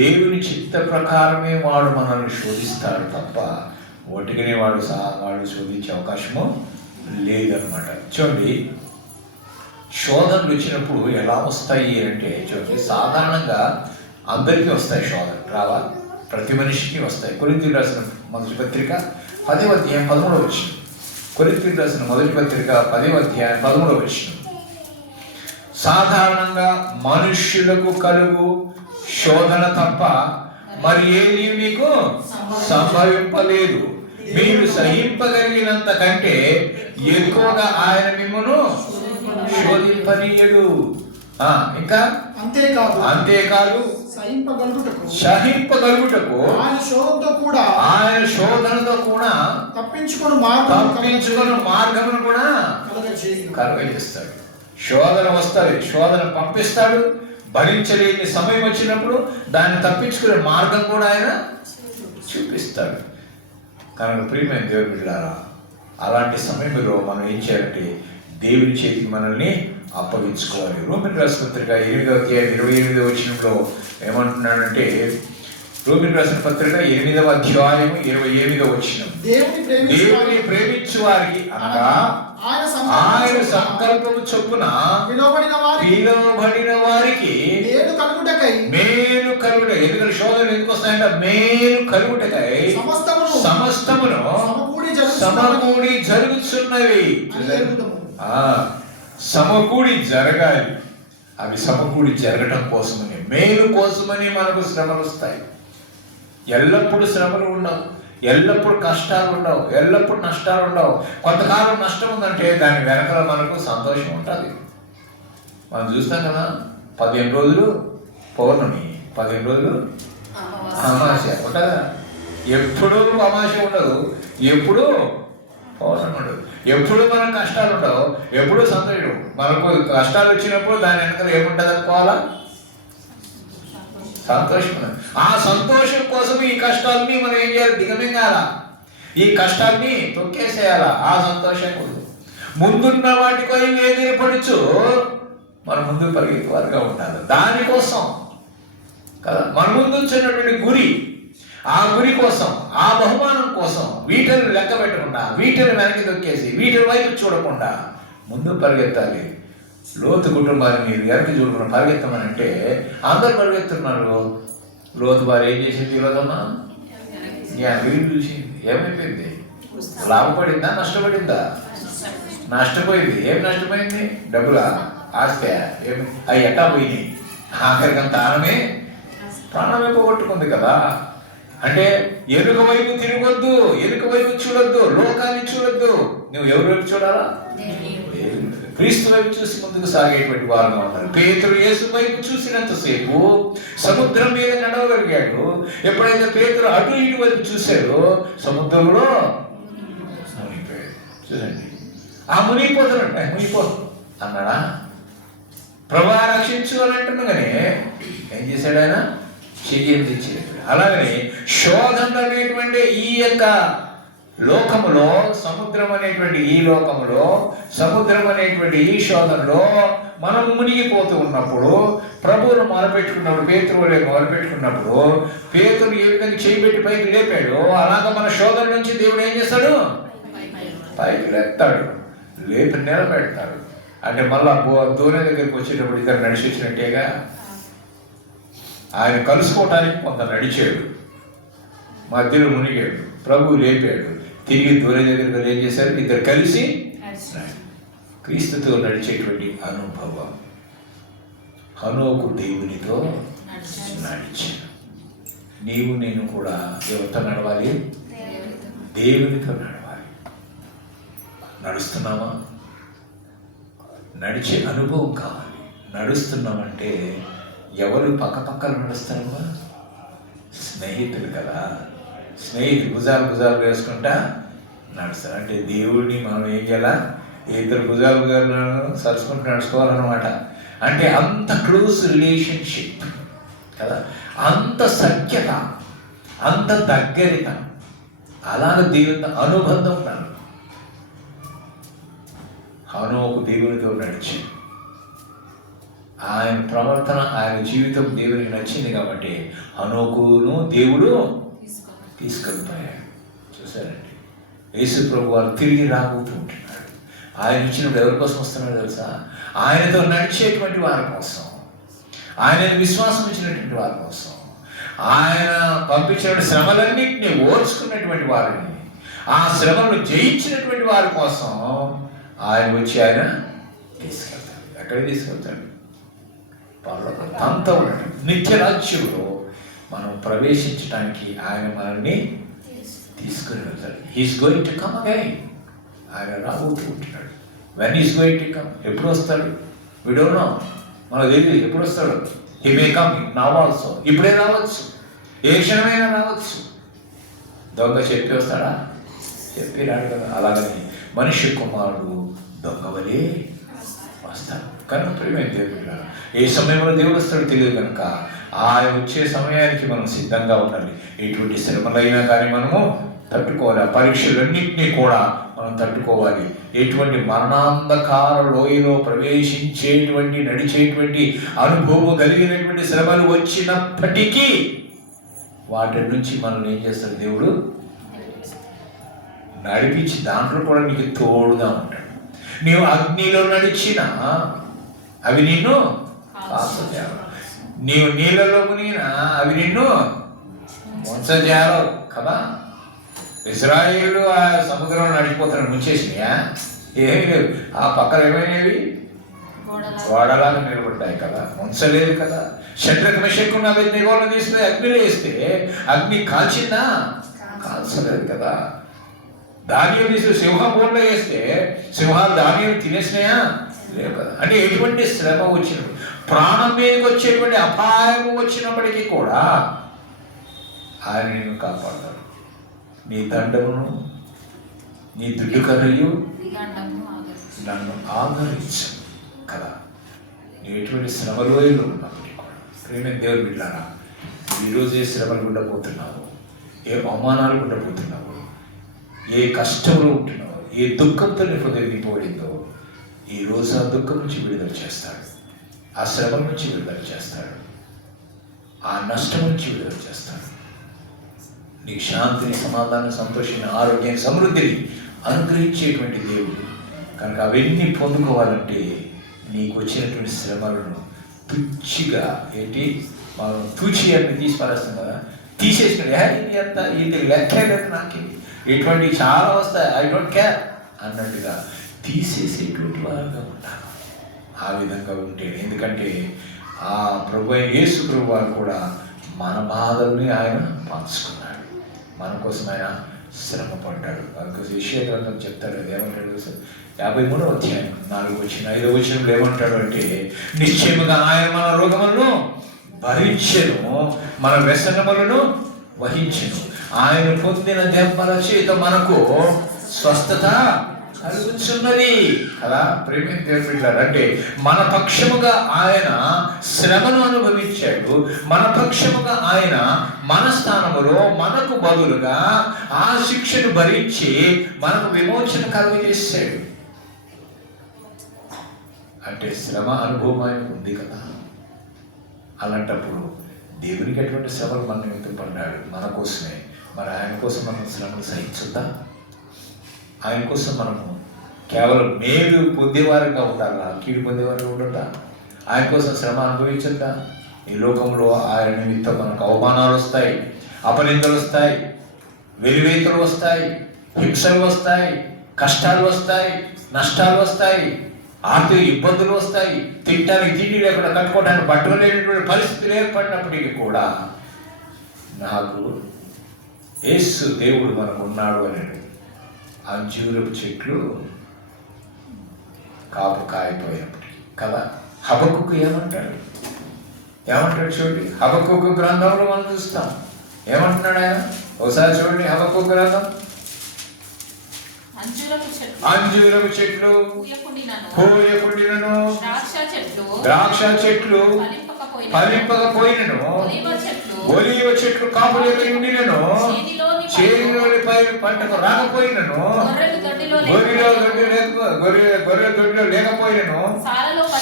దేవుని చిత్త ప్రకారమే వాడు మనల్ని శోధిస్తాడు తప్ప ఒటికనే వాడు శోధించే అవకాశము లేదనమాట. చూడండి, శోధనలు వచ్చినప్పుడు ఎలా వస్తాయి అంటే, చూడండి, సాధారణంగా అందరికీ వస్తాయి శోధనలు. రావా? ప్రతి మనిషికి వస్తాయి. కొరింథీయులకు రాసిన మొదటి పత్రిక 10వ అధ్యాయం 13వ వచనం. కొరింథీయులకు రాసిన మొదటి పత్రిక 10వ అధ్యాయం 13వ వచనం. సాధారణంగా మనుష్యులకు కలుగు శోధన తప్ప మరి ఏది మీకు సంభవింపలేదు. మీరు సహింపగలిగినంత కంటే ఎక్కువగా ఆయన మిమ్మల్ని శోధింపనీయడు. ఇంకా అంతేకాదు సహింపగలుగుటకు ఆయన శోధనతో కూడా తప్పించుకుని మార్గమును కూడా కలుగజేస్తాడు. శోధన వస్తుంది, శోధన పంపిస్తాడు. భరించలేని సమయం వచ్చినప్పుడు దాన్ని తప్పించుకునే మార్గం కూడా ఆయన చూపిస్తాడు. కనుక ప్రియమైన దేవుని బిడ్డలారా, అలాంటి సమయంలో మనం ఏం చేయాలంటే దేవుని చేతికి మనల్ని అప్పగించుకోవాలి. రోమీయులకు రాసిన పత్రిక 8వ అధ్యాయం 28వ వచనంలో ఏమంటున్నాడంటే, రోమీయులకు రాసిన పత్రిక 8వ అధ్యాయం 28వ వచనం, దేవుని ప్రేమించు వారికి అనగా ఆయన సంకల్పము చొప్పున పిలువబడిన వారికి మేలు కలుగుటకై. ఎందుకంటే శోధనలు ఎందుకు వస్తాయంటే మేలు కలుగుటకై సమస్తమును సమకూడి జరుగుతున్నవి. సమకూడి జరగాలి. అవి సమకూడి జరగటం కోసమని, మేలు కోసమని మనకు శ్రమలు వస్తాయి. ఎల్లప్పుడూ శ్రమలు ఉండవు, ఎల్లప్పుడు కష్టాలు ఉండవు, ఎల్లప్పుడు నష్టాలు ఉండవు. కొంతకాలం నష్టం ఉందంటే దాని వెనకాల మనకు సంతోషం ఉంటుంది. మనం చూస్తాం కదా, 15 రోజులు పౌర్ణమి, 15 రోజులు అమావాస్య ఉంటుందా? ఎప్పుడూ అమావాస్య ఉండదు, ఎప్పుడు పౌర్ణమి ఉండదు. ఎప్పుడు మనకు కష్టాలు ఉండవు, ఎప్పుడూ సంతోషం. మనకు కష్టాలు వచ్చినప్పుడు దాని వెనకాల ఏముంటుంది అనుకోవాలా? సంతోషం. ఆ సంతోషం కోసం ఈ కష్టాలని మనం ఏం చేయాలి? దిగమింగాల. ఈ కష్టాన్ని తొక్కేసేయాలా. ఆ సంతోషం ముందున్న వాటికో ఏదైనా పడుచు మన ముందు పరిగెత్తే వారుగా ఉండాలి. దానికోసం కదా మన ముందు వచ్చినటువంటి గురి, ఆ గురి కోసం, ఆ బహుమానం కోసం వీటిని లెక్క పెట్టకుండా, వీటిని వెనక్కి తొక్కేసి, వీటి వైపు చూడకుండా ముందు పరిగెత్తాలి. లోతు కుటుంబాన్ని మీరు వెనక్కి చూడకుండా పరిగెత్తమని అంటే అందరు పరిగెత్తున్నారు. లోతు వారు ఏం చేసింది? ఈరోజమ్మా వీళ్ళు చూసింది. ఏమైపోయింది? లాభపడిందా? నష్టపడిందా? నష్టపోయింది. ఏం నష్టపోయింది? డబ్బులా? ఆస్తే ఏమి అవి ఎట్టా పోయినాయి, ఆఖరికి ప్రాణమే పోగొట్టుకుంది కదా. అంటే ఎరుక వైపు తిరగొద్దు, ఎరుక వైపు చూడొద్దు, లోకాన్ని చూడొద్దు. నువ్వు ఎవరి వైపు చూడాలా? క్రీస్తు వైపు చూసి ముందుకు సాగేటువంటి వారుగా ఉన్నారు. పేతురు యేసు వైపు చూసినంతసేపు సముద్రం మీద నడవగలిగాడు. ఎప్పుడైతే పేతురు అటు ఇటు వైపు చూశాడో సముద్రంలో మునిగిపోయాడు. చూడండి, ఆ మునిగిపో అన్నాడా? ప్రభువా రక్షించు అని అంటున్నాగానే ఏం చేశాడు ఆయన? చెయ్యం తెచ్చాడు. అలాగనే శోధన అనేటువంటి ఈ యొక్క లోకములో, సముద్రం అనేటువంటి ఈ లోకములో, సముద్రం అనేటువంటి ఈ శోధనలో మనం మునిగిపోతూ ఉన్నప్పుడు ప్రభువును మొదలుపెట్టుకున్నప్పుడు, పేతురుని మొదలుపెట్టుకున్నప్పుడు పేతురు ఏ విధంగా చేయబెట్టి పైకి లేపాడు, అలాగ మన శోధన నుంచి దేవుడు ఏం చేస్తాడు? పైకి లేపుతాడు, లేపి నిలబెడతాడు. అంటే మళ్ళా దూరం దగ్గరికి వచ్చేటప్పుడు ఇద్దరు నడిచి వచ్చినట్టేగా. ఆయన కలుసుకోవటానికి కొంత నడిచాడు, మధ్యలో మునిగాడు, ప్రభు లేపాడు, తిరిగి దూరం దగ్గరికి ఏం చేశారు? ఇద్దరు కలిసి క్రీస్తుతో నడిచేటువంటి అనుభవం. హనోకు దేవునితో నడిచాడు. నీవు నేను కూడా ఎవరితో నడవాలి? దేవునితో నడవాలి. నడుస్తున్నామా? నడిచే అనుభవం కావాలి. నడుస్తున్నామంటే ఎవరు పక్కపక్కన నడుస్తారమ్మా? స్నేహితులు కదా. స్నేహితులు భుజాలు వేసుకుంటా నడుస్తారు. అంటే దేవుడిని మనం ఏం చేయాలా? ఇద్దరు భుజాలు సరుచుకుంటూ నడుచుకోవాలన్నమాట. అంటే అంత క్లోజ్ రిలేషన్షిప్ కదా, అంత సఖ్యత, అంత దగ్గరిత, అలాగే దేవునితో అనుబంధం ఉండాలి. హనోకు దేవునితో నడిచి ఆయన ప్రవర్తన, ఆయన జీవితం దేవునికి నచ్చింది కాబట్టి హనోకును దేవుడు తీసుకెళ్ళిపోయాడు. చూసారండి, యేసు ప్రభు వారు తిరిగి రాబోతూ ఉంటున్నాడు. ఆయన ఇచ్చినప్పుడు ఎవరి కోసం వస్తున్నాడు తెలుసా? ఆయనతో నడిచేటువంటి వారి కోసం, ఆయనను విశ్వాసం ఇచ్చినటువంటి వారి కోసం, ఆయన పంపించిన శ్రమలన్నింటినీ ఓర్చుకున్నటువంటి వారిని, ఆ శ్రమలను జయించినటువంటి వారి కోసం ఆయన వచ్చి ఆయన తీసుకెళ్తాడు. ఎక్కడికి తీసుకెళ్తాడు? అంత నిత్య రాజ్యంలో మనం ప్రవేశించడానికి ఆయన మనల్ని తీసుకుని వెళ్తాడు. He's going to come again. ఆయన రాబోతూ ఉంటున్నాడు. When is going to come, ఎప్పుడు వస్తాడు? వి డోంట్ నో, మనకు తెలియదు ఎప్పుడు వస్తాడు. He may come now also, ఇప్పుడే రావచ్చు, ఏ క్షణమైనా రావచ్చు. దొంగ చెప్పి వస్తాడా? చెప్పి రాడు కదా. అలాగని మనిషి కుమారుడు దొంగ వలే వస్తాడు. కనుక ప్రియమైన దేవుడు, ఏ సమయంలో దేవుడు వస్తాడో తెలియదు కనుక ఆయన వచ్చే సమయానికి మనం సిద్ధంగా ఉండాలి. ఎటువంటి శ్రమలైనా కానీ మనము తట్టుకోవాలి. ఆ పరీక్షలన్నింటినీ కూడా మనం తట్టుకోవాలి. ఎటువంటి మరణాంధకార లోయలో ప్రవేశించేటువంటి, నడిచేటువంటి అనుభవం కలిగినటువంటి శ్రమలు వచ్చినప్పటికీ వాటి నుంచి మనల్ని ఏం చేస్తాడు? దేవుడు నడిపించి దాంట్లో కూడా నీకు తోడుగా ఉంటాడు. నీవు అగ్నిలో నడిచినా అవి నిన్ను కాల్చజాలవు, నీవు నీళ్ళలో మునిగినా అవి నిన్ను ముంచజాలవు కదా. ఇశ్రాయేలు ఆ సముద్రంలో నడిచిపోతాడు, ముంచేసినాయా? ఏమీ లేదు. ఆ పక్కన ఏమైనవి? గోడలాగా నిలబడ్డాయి కదా, ముంచలేదు కదా. శత్రుఘ్న మెషక్కున్న అభిజ్ఞానం తీసుకుని అగ్నిలో వేస్తే అగ్ని కాల్చిందా? కాల్చలేదు కదా. ధాన్యం తీసి సింహం బోన్లో వేస్తే సింహాలు ధాన్యం తినేసినాయా? లేవు కదా. అంటే ఎటువంటి శ్రమ వచ్చినప్పుడు, ప్రాణం మీదకి వచ్చేటువంటి అపాయం వచ్చినప్పటికీ కూడా ఆయన నిన్ను కాపాడతాడు. నీ దండమును, నీ దుడ్డు కర్రయు నన్ను ఆదరించు కదా. నీ ఎటువంటి శ్రమలో ఉన్నప్పటికీ కూడా ప్రేమ దేవుడు బిడ్డలారా, ఈరోజు ఏ శ్రమలు ఉండబోతున్నావు, ఏ అవమానాలు ఉండబోతున్నావు, ఏ కష్టంలో ఉంటున్నావు, ఏ దుఃఖంతో నీ హృదయం నింపబడిందో, ఈరోజు ఆ దుఃఖం నుంచి విడుదల చేస్తాడు, ఆ శ్రమ నుంచి విడుదల చేస్తాడు, ఆ నష్టం నుంచి విడుదల చేస్తాడు. నీకు శాంతిని, సమాధానం, సంతోషాన్ని, ఆరోగ్యాన్ని, సమృద్ధిని అనుగ్రహించేటువంటి దేవుడు కనుక అవన్నీ పొందుకోవాలంటే నీకు వచ్చినటువంటి శ్రమలను తుచ్చిగా మనం తూచి అన్ని తీసి పరేస్తాం కదా, తీసేసినాడు. ఎంత ఇది లెక్కే లేదు, నాకు ఇటువంటి చాలా వస్తాయి, ఐ డోంట్ కేర్ అన్నట్టుగా తీసేసేటువంటి వారుగా ఉంటాను. ఆ విధంగా ఉంటే, ఎందుకంటే ఆ ప్రభు అయిన యేసు ప్రభు వారు కూడా మన బాధల్ని ఆయన పంచుకున్నాడు, మన కోసం ఆయన శ్రమ పడ్డాడు. అందుకోసం యెషయా గ్రంథం చెప్తాడు, అది ఏమంటాడు 53వ అధ్యాయం 4వ వచనం 5వ వచనంలో ఏమంటాడు అంటే, నిశ్చయముగా ఆయన మన రోగములను భరించెను, మన వ్యసనములను వహించెను, ఆయన పొందిన దెబ్బల చేత మనకు స్వస్థత కలుగుచున్నది కదా. ప్రేమ దేవుడు అంటే మన పక్షముగా ఆయన శ్రమను అనుభవించాడు, మన పక్షముగా ఆయన మన స్థానములో మనకు బదులుగా ఆ శిక్షను భరించి మనకు విమోచన కలుగజేశాడు. అంటే శ్రమ అనుభవం ఆయనకు ఉంది కదా. అలాంటప్పుడు దేవునికి ఎటువంటి శ్రమలు మన నిమిత్తం పడ్డాడు, మన కోసమే. మరి ఆయన కోసం మనం శ్రమలు సహించుద్దా? ఆయన కోసం మనము కేవలం మేలు పొందేవారుగా ఉండాలా, కీడు పొందేవారుగా ఉండదా? ఆయన కోసం శ్రమ అనుభవించద్దా? ఈ లోకంలో ఆయన నిమిత్తం మనకు అవమానాలు వస్తాయి, అపనిందలు వస్తాయి, వెలివేతలు వస్తాయి, హింసలు వస్తాయి, కష్టాలు వస్తాయి, నష్టాలు వస్తాయి, ఆర్థిక ఇబ్బందులు వస్తాయి, తినడానికి తిండి లేకుండా కట్టుకోవడానికి బట్టలు లేనటువంటి పరిస్థితులు ఏర్పడినప్పటికీ కూడా నాకు యేసు దేవుడు మనకు ఉన్నాడు అని అంజూరపు చెట్లు కాపు కాయిపోయినప్పటికీ కదా. హబక్కుకు ఏమంటాడు చూడండి, హబక్కుకు గ్రంథంలో మనం చూస్తాం ఏమంటున్నాడు ఆయన. ఒకసారి చూడండి హబక్కుకు గ్రంథం. అంజూరపు చెట్లు పూయకుండినను, ద్రాక్ష చెట్లు ఫలింపకపోయినను, ఒలీవ చెట్లు కాపులేక ఉండినను, చేనులోని పంటకు రాకపోయినను, గొర్రెల దొడ్డిలో లేకపోయినను,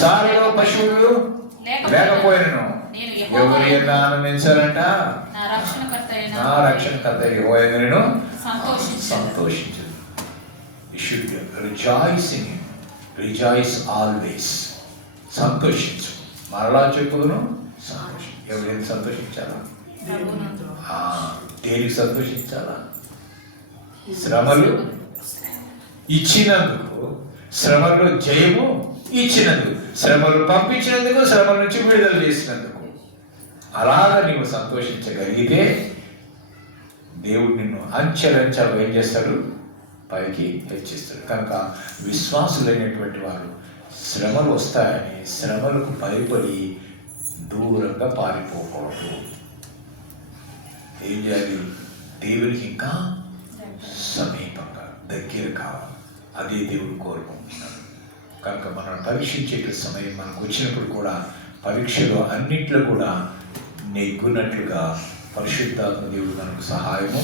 సాలలో పశువులు లేకపోయినను, ఎవరు ఎలా ఆనందించాలంట? నా రక్షణకర్త యెహోవా నేను సంతోషించు. You should rejoice in him. Rejoice always. సంతోషించు. మరలా చెప్పుదును, సంతోషం. ఎవరైనా సంతోషించాలా? దేనికి సంతోషించాలా? శ్రమలు ఇచ్చినందుకు, శ్రమలో జయము ఇచ్చినందుకు, శ్రమలు పంపించినందుకు, శ్రమల నుంచి విడుదల చేసినందుకు. అలాగా నీవు సంతోషించగలిగితే దేవుడు నిన్ను అంచెలంచెలు ఏం చేస్తాడు? పైకి హెచ్చిస్తాడు. కనుక విశ్వాసులైనటువంటి వారు శ్రమలు వస్తాయని శ్రమలకు భయపడి దూరంగా పారిపోకూడదు. ఏం చేయాలి? దేవునికి ఇంకా సమీపంగా దగ్గర కావాలి. అదే దేవుడు కోరుకుంటున్నాడు. కనుక మనం పరీక్షించే సమయం మనకు వచ్చినప్పుడు కూడా పరీక్షలో అన్నింటిలో కూడా నెగ్గునట్లుగా పరిశుద్ధాత్మ దేవుడు మనకు సహాయము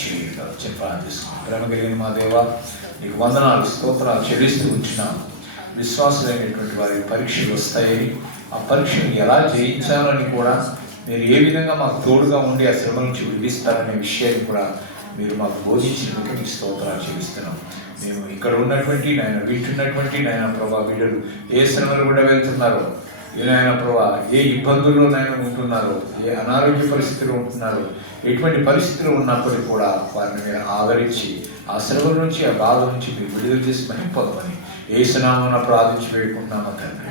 చేయగలరు. ప్రార్థిస్తున్నాం. ప్రేమ కలిగిన మా దేవా, నీకు వందనాలు, స్తోత్రాలు చెల్లిస్తూ ఉంటున్నాం. విశ్వాసులైనటువంటి వారికి పరీక్షలు వస్తాయని, ఆ పరీక్షను ఎలా జయించాలని కూడా మీరు ఏ విధంగా మాకు తోడుగా ఉండి ఆ శ్రమ నుంచి విడిస్తారనే విషయాన్ని కూడా మీరు మాకు బోధించినందుకు మీకు స్తోత్రాలు చెల్లిస్తున్నాం. మేము ఇక్కడ ఉన్నటువంటి వింటున్నటువంటి ప్రభా బిడ్డలు ఏ శ్రమలు కూడా వెళ్తున్నారో, నాయన ప్రభా ఏ ఇబ్బందుల్లో ఉంటున్నారో, ఏ అనారోగ్య పరిస్థితులు ఉంటున్నారో, ఎటువంటి పరిస్థితులు ఉన్నప్పటికీ కూడా వారిని మీరు ఆదరించి ఆ శ్రమ నుంచి, ఆ బాధ నుంచి మీరు విడుదల చేసి మహింపొందమని యేసు నామమున ప్రార్థించి వేడుకుంటున్నాము తండ్రి.